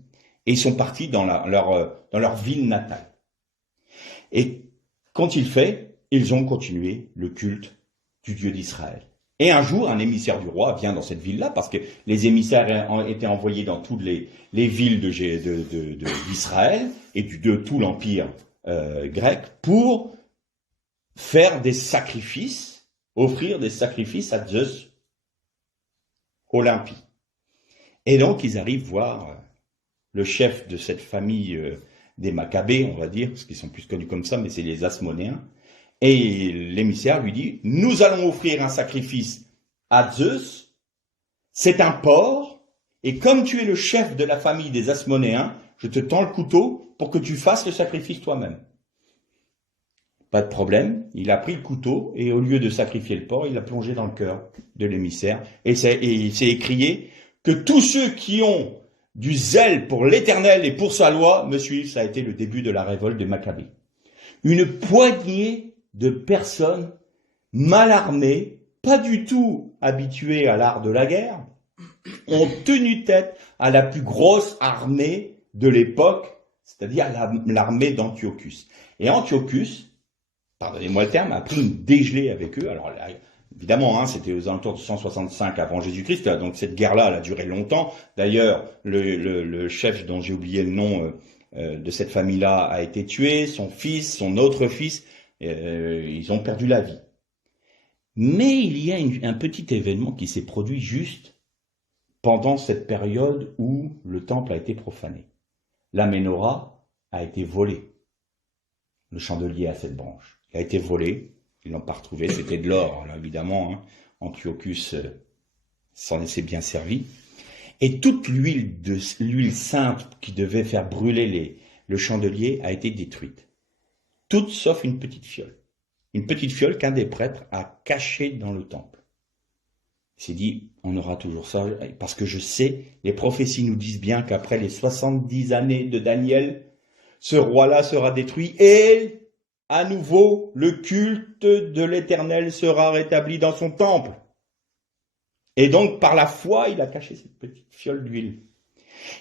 et ils sont partis dans leur ville natale. Et qu'ont-ils fait? Ils ont continué le culte du Dieu d'Israël. Et un jour, un émissaire du roi vient dans cette ville-là, parce que les émissaires ont été envoyés dans toutes les villes d'Israël et de tout l'empire grec pour faire des sacrifices, offrir des sacrifices à Zeus Olympie. Et donc, ils arrivent voir le chef de cette famille des Maccabées, on va dire, parce qu'ils sont plus connus comme ça, mais c'est les Asmonéens. Et l'émissaire lui dit, nous allons offrir un sacrifice à Zeus, c'est un porc, et comme tu es le chef de la famille des Asmonéens, je te tends le couteau pour que tu fasses le sacrifice toi-même. Pas de problème, il a pris le couteau, et au lieu de sacrifier le porc, il l'a plongé dans le cœur de l'émissaire, et il s'est écrié que tous ceux qui ont du zèle pour l'Éternel et pour sa loi me suivent. Ça a été le début de la révolte de Maccabée. Une poignée de personnes mal armées, pas du tout habituées à l'art de la guerre, ont tenu tête à la plus grosse armée de l'époque, c'est-à-dire l'armée d'Antiochus. Et Antiochus, pardonnez-moi le terme, a pris une dégelée avec eux. Alors là, évidemment, c'était aux alentours de 165 avant Jésus-Christ, donc cette guerre-là, elle a duré longtemps. D'ailleurs, le chef dont j'ai oublié le nom de cette famille-là a été tué, son fils, son autre fils, ils ont perdu la vie. Mais il y a un petit événement qui s'est produit juste pendant cette période où le temple a été profané. La menorah a été volée. Le chandelier à 7 branches. Il a été volé, ils l'ont pas retrouvé, c'était de l'or, là, évidemment. Antiochus s'en s'est bien servi. Et toute l'huile sainte qui devait faire brûler le chandelier a été détruite. Toute sauf une petite fiole. Une petite fiole qu'un des prêtres a cachée dans le temple. Il s'est dit, on aura toujours ça, parce que je sais, les prophéties nous disent bien qu'après les 70 années de Daniel, ce roi-là sera détruit et à nouveau le culte de l'Éternel sera rétabli dans son temple. Et donc, par la foi, il a caché cette petite fiole d'huile.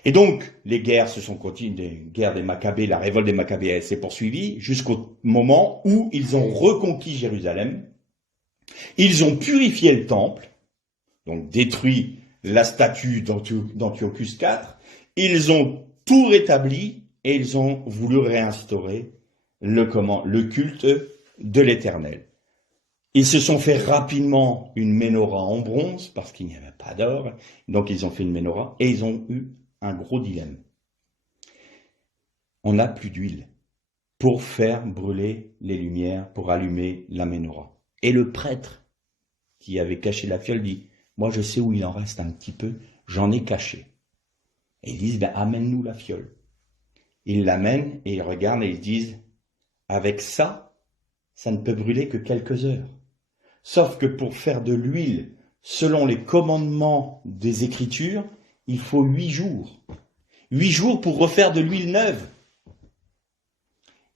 Et donc, les guerres se sont continuées, les guerres des Maccabées, la révolte des Maccabées s'est poursuivie jusqu'au moment où ils ont reconquis Jérusalem. Ils ont purifié le temple, donc détruit la statue d'Antiochus IV. Ils ont tout rétabli et ils ont voulu réinstaurer le culte de l'Éternel. Ils se sont fait rapidement une menorah en bronze parce qu'il n'y avait pas d'or. Donc ils ont fait une menorah et ils ont eu un gros dilemme. On n'a plus d'huile pour faire brûler les lumières, pour allumer la menorah. Et le prêtre qui avait caché la fiole, dit « Moi, je sais où il en reste un petit peu, j'en ai caché. » Et ils disent ben, « Amène-nous la fiole. » Ils l'amènent et ils regardent et ils disent « Avec ça, ça ne peut brûler que quelques heures. Sauf que pour faire de l'huile, selon les commandements des Écritures, il faut 8 jours. 8 jours pour refaire de l'huile neuve. »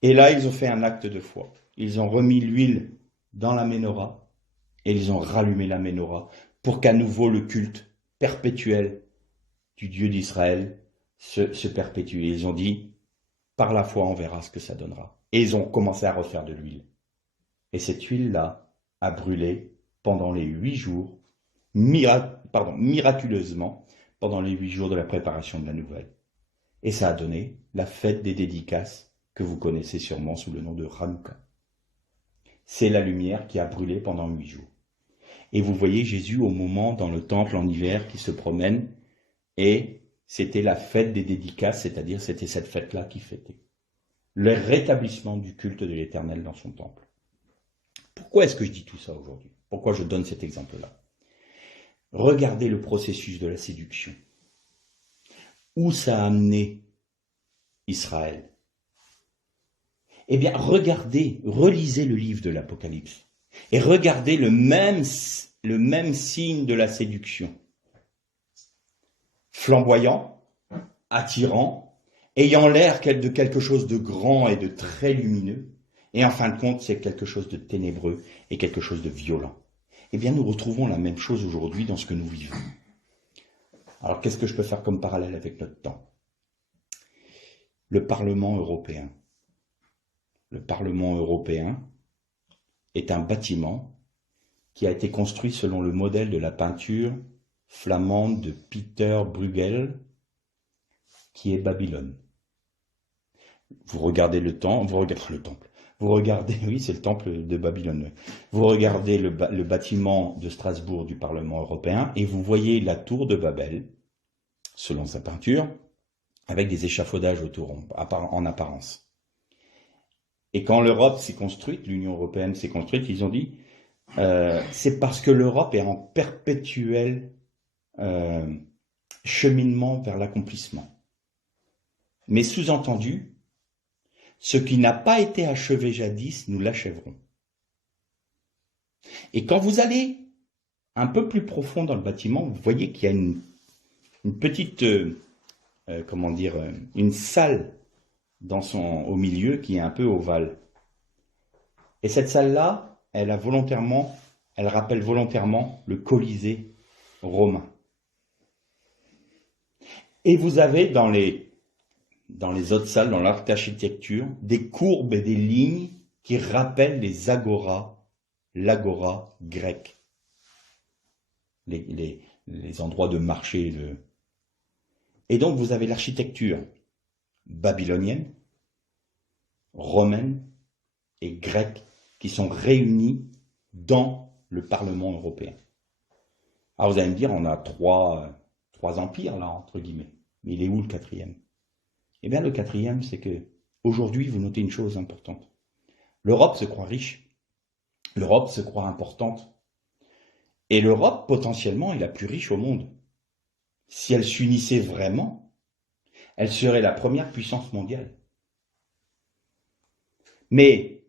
Et là, ils ont fait un acte de foi. Ils ont remis l'huile dans la menorah et ils ont rallumé la menorah pour qu'à nouveau le culte perpétuel du Dieu d'Israël se perpétue. Et ils ont dit, par la foi, on verra ce que ça donnera. Et ils ont commencé à refaire de l'huile. Et cette huile-là a brûlé pendant les 8 jours, miraculeusement, pendant les 8 jours de la préparation de la nouvelle. Et ça a donné la fête des dédicaces que vous connaissez sûrement sous le nom de Hanouka. C'est la lumière qui a brûlé pendant 8 jours. Et vous voyez Jésus au moment dans le temple en hiver qui se promène, et c'était la fête des dédicaces, c'est-à-dire c'était cette fête-là qui fêtait le rétablissement du culte de l'Éternel dans son temple. Pourquoi est-ce que je dis tout ça aujourd'hui? Pourquoi je donne cet exemple-là? Regardez le processus de la séduction. Où ça a amené Israël? Eh bien, regardez, relisez le livre de l'Apocalypse et regardez le même signe de la séduction. Flamboyant, attirant, ayant l'air de quelque chose de grand et de très lumineux, et en fin de compte, c'est quelque chose de ténébreux et quelque chose de violent. Eh bien, nous retrouvons la même chose aujourd'hui dans ce que nous vivons. Alors, qu'est-ce que je peux faire comme parallèle avec notre temps? Le Parlement européen. Le Parlement européen est un bâtiment qui a été construit selon le modèle de la peinture flamande de Peter Bruegel, qui est Babylone. Vous regardez le temple, vous regardez, oui, c'est le temple de Babylone. Vous regardez le bâtiment de Strasbourg du Parlement européen et vous voyez la tour de Babel, selon sa peinture, avec des échafaudages autour en apparence. Et quand l'Europe s'est construite, l'Union européenne s'est construite, ils ont dit c'est parce que l'Europe est en perpétuel cheminement vers l'accomplissement. Mais sous-entendu, ce qui n'a pas été achevé jadis, nous l'achèverons. Et quand vous allez un peu plus profond dans le bâtiment, vous voyez qu'il y a une petite, une salle au milieu qui est un peu ovale. Et cette salle-là, elle rappelle volontairement le Colisée romain. Et vous avez dans les autres salles, dans l'architecture, des courbes et des lignes qui rappellent les agoras, l'agora grecque. Les endroits de marché. Et donc vous avez l'architecture babylonienne, romaine et grecque qui sont réunis dans le Parlement européen. Alors vous allez me dire, on a trois empires là, entre guillemets. Mais il est où le quatrième? Eh bien le quatrième, c'est que aujourd'hui, vous notez une chose importante. L'Europe se croit riche. L'Europe se croit importante. Et l'Europe, potentiellement, est la plus riche au monde. Si elle s'unissait vraiment, elle serait la première puissance mondiale. Mais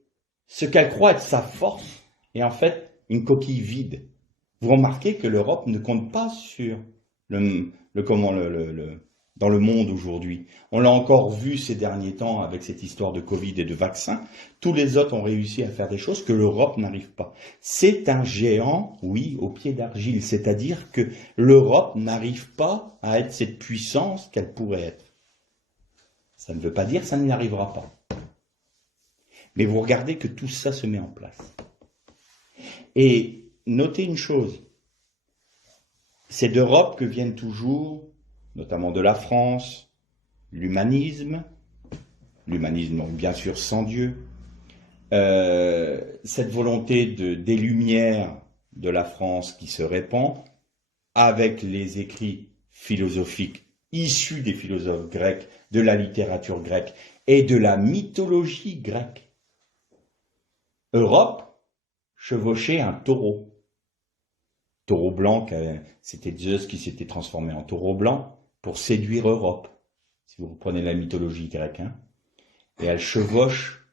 ce qu'elle croit être sa force est en fait une coquille vide. Vous remarquez que l'Europe ne compte pas sur dans le monde aujourd'hui. On l'a encore vu ces derniers temps avec cette histoire de Covid et de vaccins. Tous les autres ont réussi à faire des choses que l'Europe n'arrive pas. C'est un géant, oui, au pied d'argile. C'est-à-dire que l'Europe n'arrive pas à être cette puissance qu'elle pourrait être. Ça ne veut pas dire que ça n'y arrivera pas. Mais vous regardez que tout ça se met en place. Et notez une chose, c'est d'Europe que viennent toujours, notamment de la France, l'humanisme bien sûr sans Dieu, cette volonté des Lumières de la France qui se répand, avec les écrits philosophiques issus des philosophes grecs, de la littérature grecque et de la mythologie grecque. Europe chevauchait un taureau. taureau blanc, c'était Zeus qui s'était transformé en taureau blanc pour séduire Europe, si vous reprenez la mythologie grecque, hein. Et elle chevauche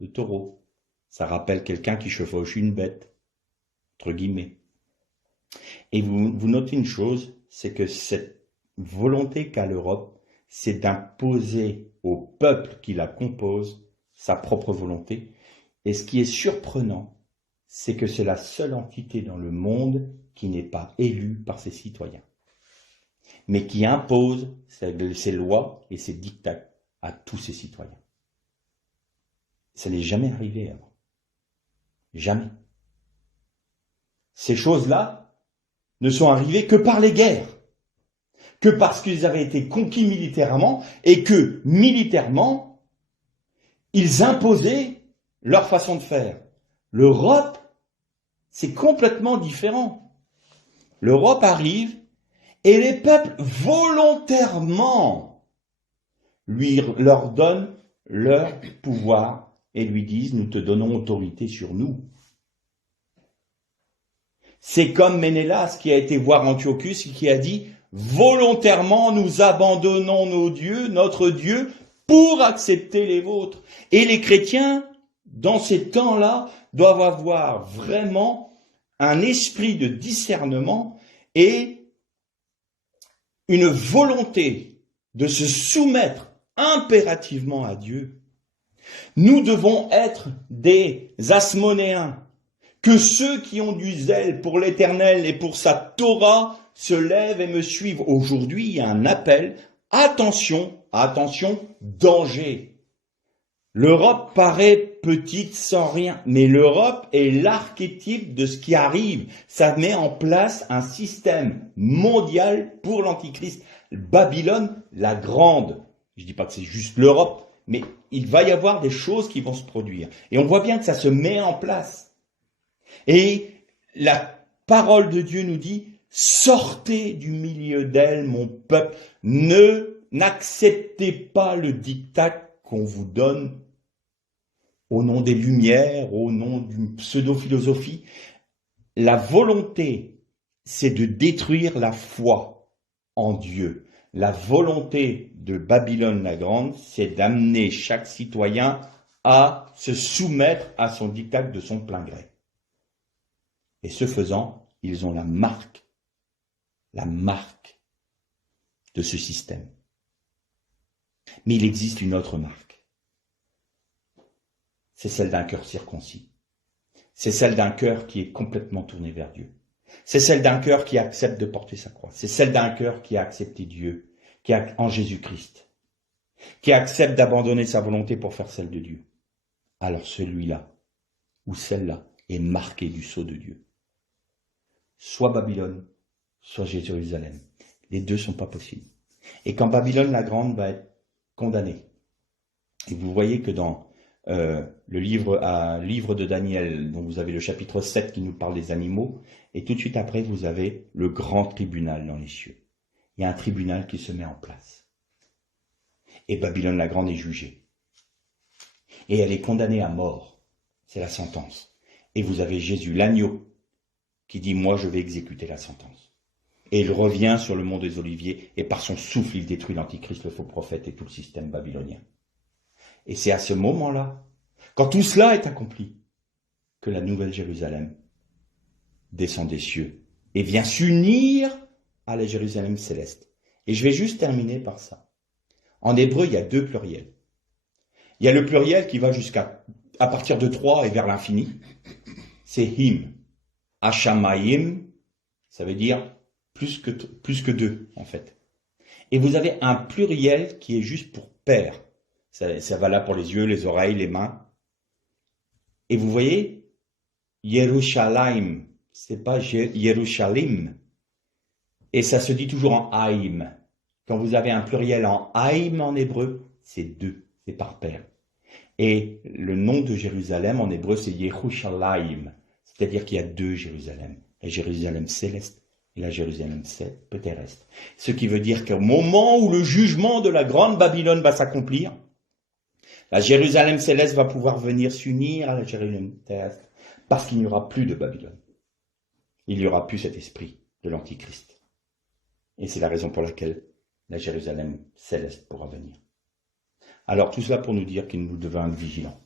le taureau. Ça rappelle quelqu'un qui chevauche une bête, entre guillemets. Et vous notez une chose, c'est que cette volonté qu'a l'Europe, c'est d'imposer au peuple qui la compose sa propre volonté. Et ce qui est surprenant, c'est que c'est la seule entité dans le monde qui n'est pas élue par ses citoyens, mais qui impose ses lois et ses dictats à tous ses citoyens. Ça n'est jamais arrivé avant. Jamais. Ces choses-là ne sont arrivées que par les guerres, que parce qu'ils avaient été conquis militairement et que, militairement, ils imposaient leur façon de faire. L'Europe, c'est complètement différent. L'Europe arrive et les peuples volontairement leur donnent leur pouvoir et lui disent « nous te donnons autorité sur nous ». C'est comme Ménélas qui a été voir Antiochus et qui a dit « volontairement nous abandonnons nos dieux, notre Dieu, pour accepter les vôtres ». Et les chrétiens, dans ces temps-là, doivent avoir vraiment un esprit de discernement et une volonté de se soumettre impérativement à Dieu. Nous devons être des Asmonéens, que ceux qui ont du zèle pour l'Éternel et pour sa Torah se lèvent et me suivent. Aujourd'hui, il y a un appel. Attention, attention, danger. L'Europe paraît petite sans rien, mais l'Europe est l'archétype de ce qui arrive. Ça met en place un système mondial pour l'Antichrist. Babylone, la grande. Je ne dis pas que c'est juste l'Europe, mais il va y avoir des choses qui vont se produire. Et on voit bien que ça se met en place. Et la parole de Dieu nous dit, sortez du milieu d'elle, mon peuple, n'acceptez pas le diktat qu'on vous donne au nom des Lumières, au nom d'une pseudo-philosophie. La volonté, c'est de détruire la foi en Dieu. La volonté de Babylone la Grande, c'est d'amener chaque citoyen à se soumettre à son diktat de son plein gré. Et ce faisant, ils ont la marque de ce système. Mais il existe une autre marque. C'est celle d'un cœur circoncis. C'est celle d'un cœur qui est complètement tourné vers Dieu. C'est celle d'un cœur qui accepte de porter sa croix. C'est celle d'un cœur qui a accepté Dieu, qui a en Jésus-Christ, qui accepte d'abandonner sa volonté pour faire celle de Dieu. Alors celui-là, ou celle-là, est marqué du sceau de Dieu. Soit Babylone, soit Jérusalem. Les deux sont pas possibles. Et quand Babylone la Grande va être condamnée, et vous voyez que dans le livre de Daniel, dont vous avez le chapitre 7 qui nous parle des animaux, et tout de suite après, vous avez le grand tribunal dans les cieux. Il y a un tribunal qui se met en place. Et Babylone la Grande est jugée. Et elle est condamnée à mort. C'est la sentence. Et vous avez Jésus, l'agneau, qui dit « moi je vais exécuter la sentence ». Et il revient sur le mont des Oliviers, et par son souffle, il détruit l'Antichrist, le faux prophète et tout le système babylonien. Et c'est à ce moment-là, quand tout cela est accompli, que la nouvelle Jérusalem descend des cieux et vient s'unir à la Jérusalem céleste. Et je vais juste terminer par ça. En hébreu, il y a deux pluriels. Il y a le pluriel qui va à partir de 3 et vers l'infini. C'est him. Hashamayim, ça veut dire plus que 2, en fait. Et vous avez un pluriel qui est juste pour père. Ça va là pour les yeux, les oreilles, les mains. Et vous voyez, Yerushalayim, c'est pas Yerushalim. Et ça se dit toujours en Haïm. Quand vous avez un pluriel en Haïm en hébreu, c'est 2, c'est par paire. Et le nom de Jérusalem en hébreu, c'est Yerushalayim. C'est-à-dire qu'il y a 2 Jérusalem. La Jérusalem céleste et la Jérusalem terrestre. Ce qui veut dire qu'au moment où le jugement de la grande Babylone va s'accomplir, la Jérusalem céleste va pouvoir venir s'unir à la Jérusalem terrestre parce qu'il n'y aura plus de Babylone. il n'y aura plus cet esprit de l'Antichrist. Et c'est la raison pour laquelle la Jérusalem céleste pourra venir. Alors tout cela pour nous dire que nous devons être vigilants,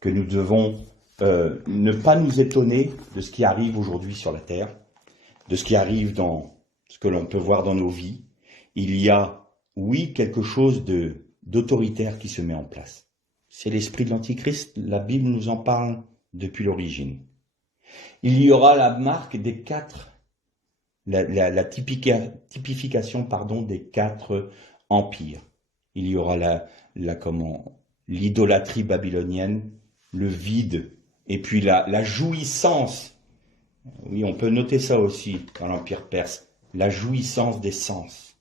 que nous devons ne pas nous étonner de ce qui arrive aujourd'hui sur la terre, de ce qui arrive dans ce que l'on peut voir dans nos vies. Il y a, oui, quelque chose d'autoritaire qui se met en place. C'est l'esprit de l'Antichrist, la Bible nous en parle depuis l'origine. Il y aura la marque des quatre, la typification des quatre empires. Il y aura l'idolâtrie babylonienne, le vide, et puis la jouissance. Oui, on peut noter ça aussi dans l'Empire perse, la jouissance des sens.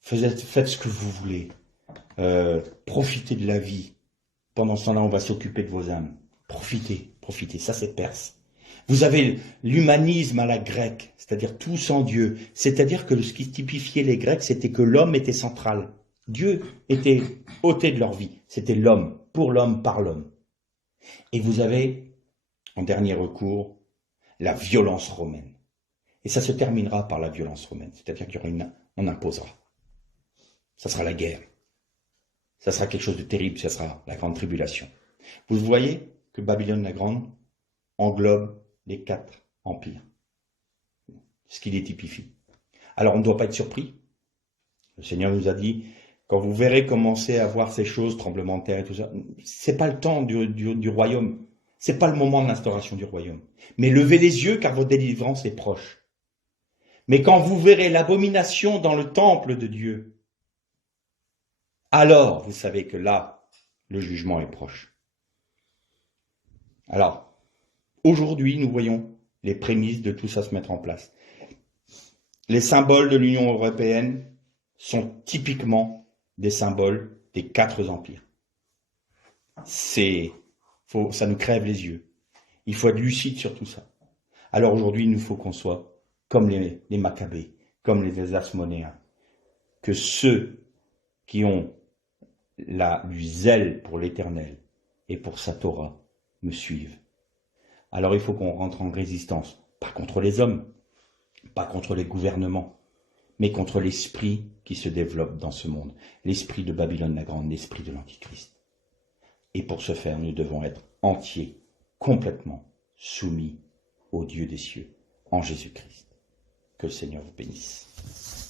Faites ce que vous voulez, profitez de la vie. Pendant ce temps-là, on va s'occuper de vos âmes. Profitez, ça c'est perse. Vous avez l'humanisme à la grecque, c'est-à-dire tout sans Dieu. C'est-à-dire que ce qui typifiait les Grecs, c'était que l'homme était central. Dieu était ôté de leur vie. C'était l'homme, pour l'homme, par l'homme. Et vous avez, en dernier recours, la violence romaine. Et ça se terminera par la violence romaine. C'est-à-dire qu'on imposera. Ça sera la guerre. Ça sera quelque chose de terrible, ça sera la grande tribulation. Vous voyez que Babylone la Grande englobe les quatre empires. Ce qui les typifie. Alors on ne doit pas être surpris. Le Seigneur nous a dit, quand vous verrez commencer à voir ces choses, tremblements de terre et tout ça, c'est pas le temps du royaume. C'est pas le moment de l'instauration du royaume. Mais levez les yeux car votre délivrance est proche. Mais quand vous verrez l'abomination dans le temple de Dieu, alors vous savez que là, le jugement est proche. Alors, aujourd'hui, nous voyons les prémices de tout ça se mettre en place. Les symboles de l'Union européenne sont typiquement des symboles des quatre empires. Ça nous crève les yeux. Il faut être lucide sur tout ça. Alors aujourd'hui, il nous faut qu'on soit comme les Maccabées, comme les Asmonéens, que ceux qui ont du zèle pour l'Éternel et pour sa Torah me suivent. Alors il faut qu'on rentre en résistance, pas contre les hommes, pas contre les gouvernements, mais contre l'esprit qui se développe dans ce monde, l'esprit de Babylone la Grande, l'esprit de l'Antichrist. Et pour ce faire, nous devons être entiers, complètement soumis au Dieu des cieux, en Jésus-Christ. Que le Seigneur vous bénisse.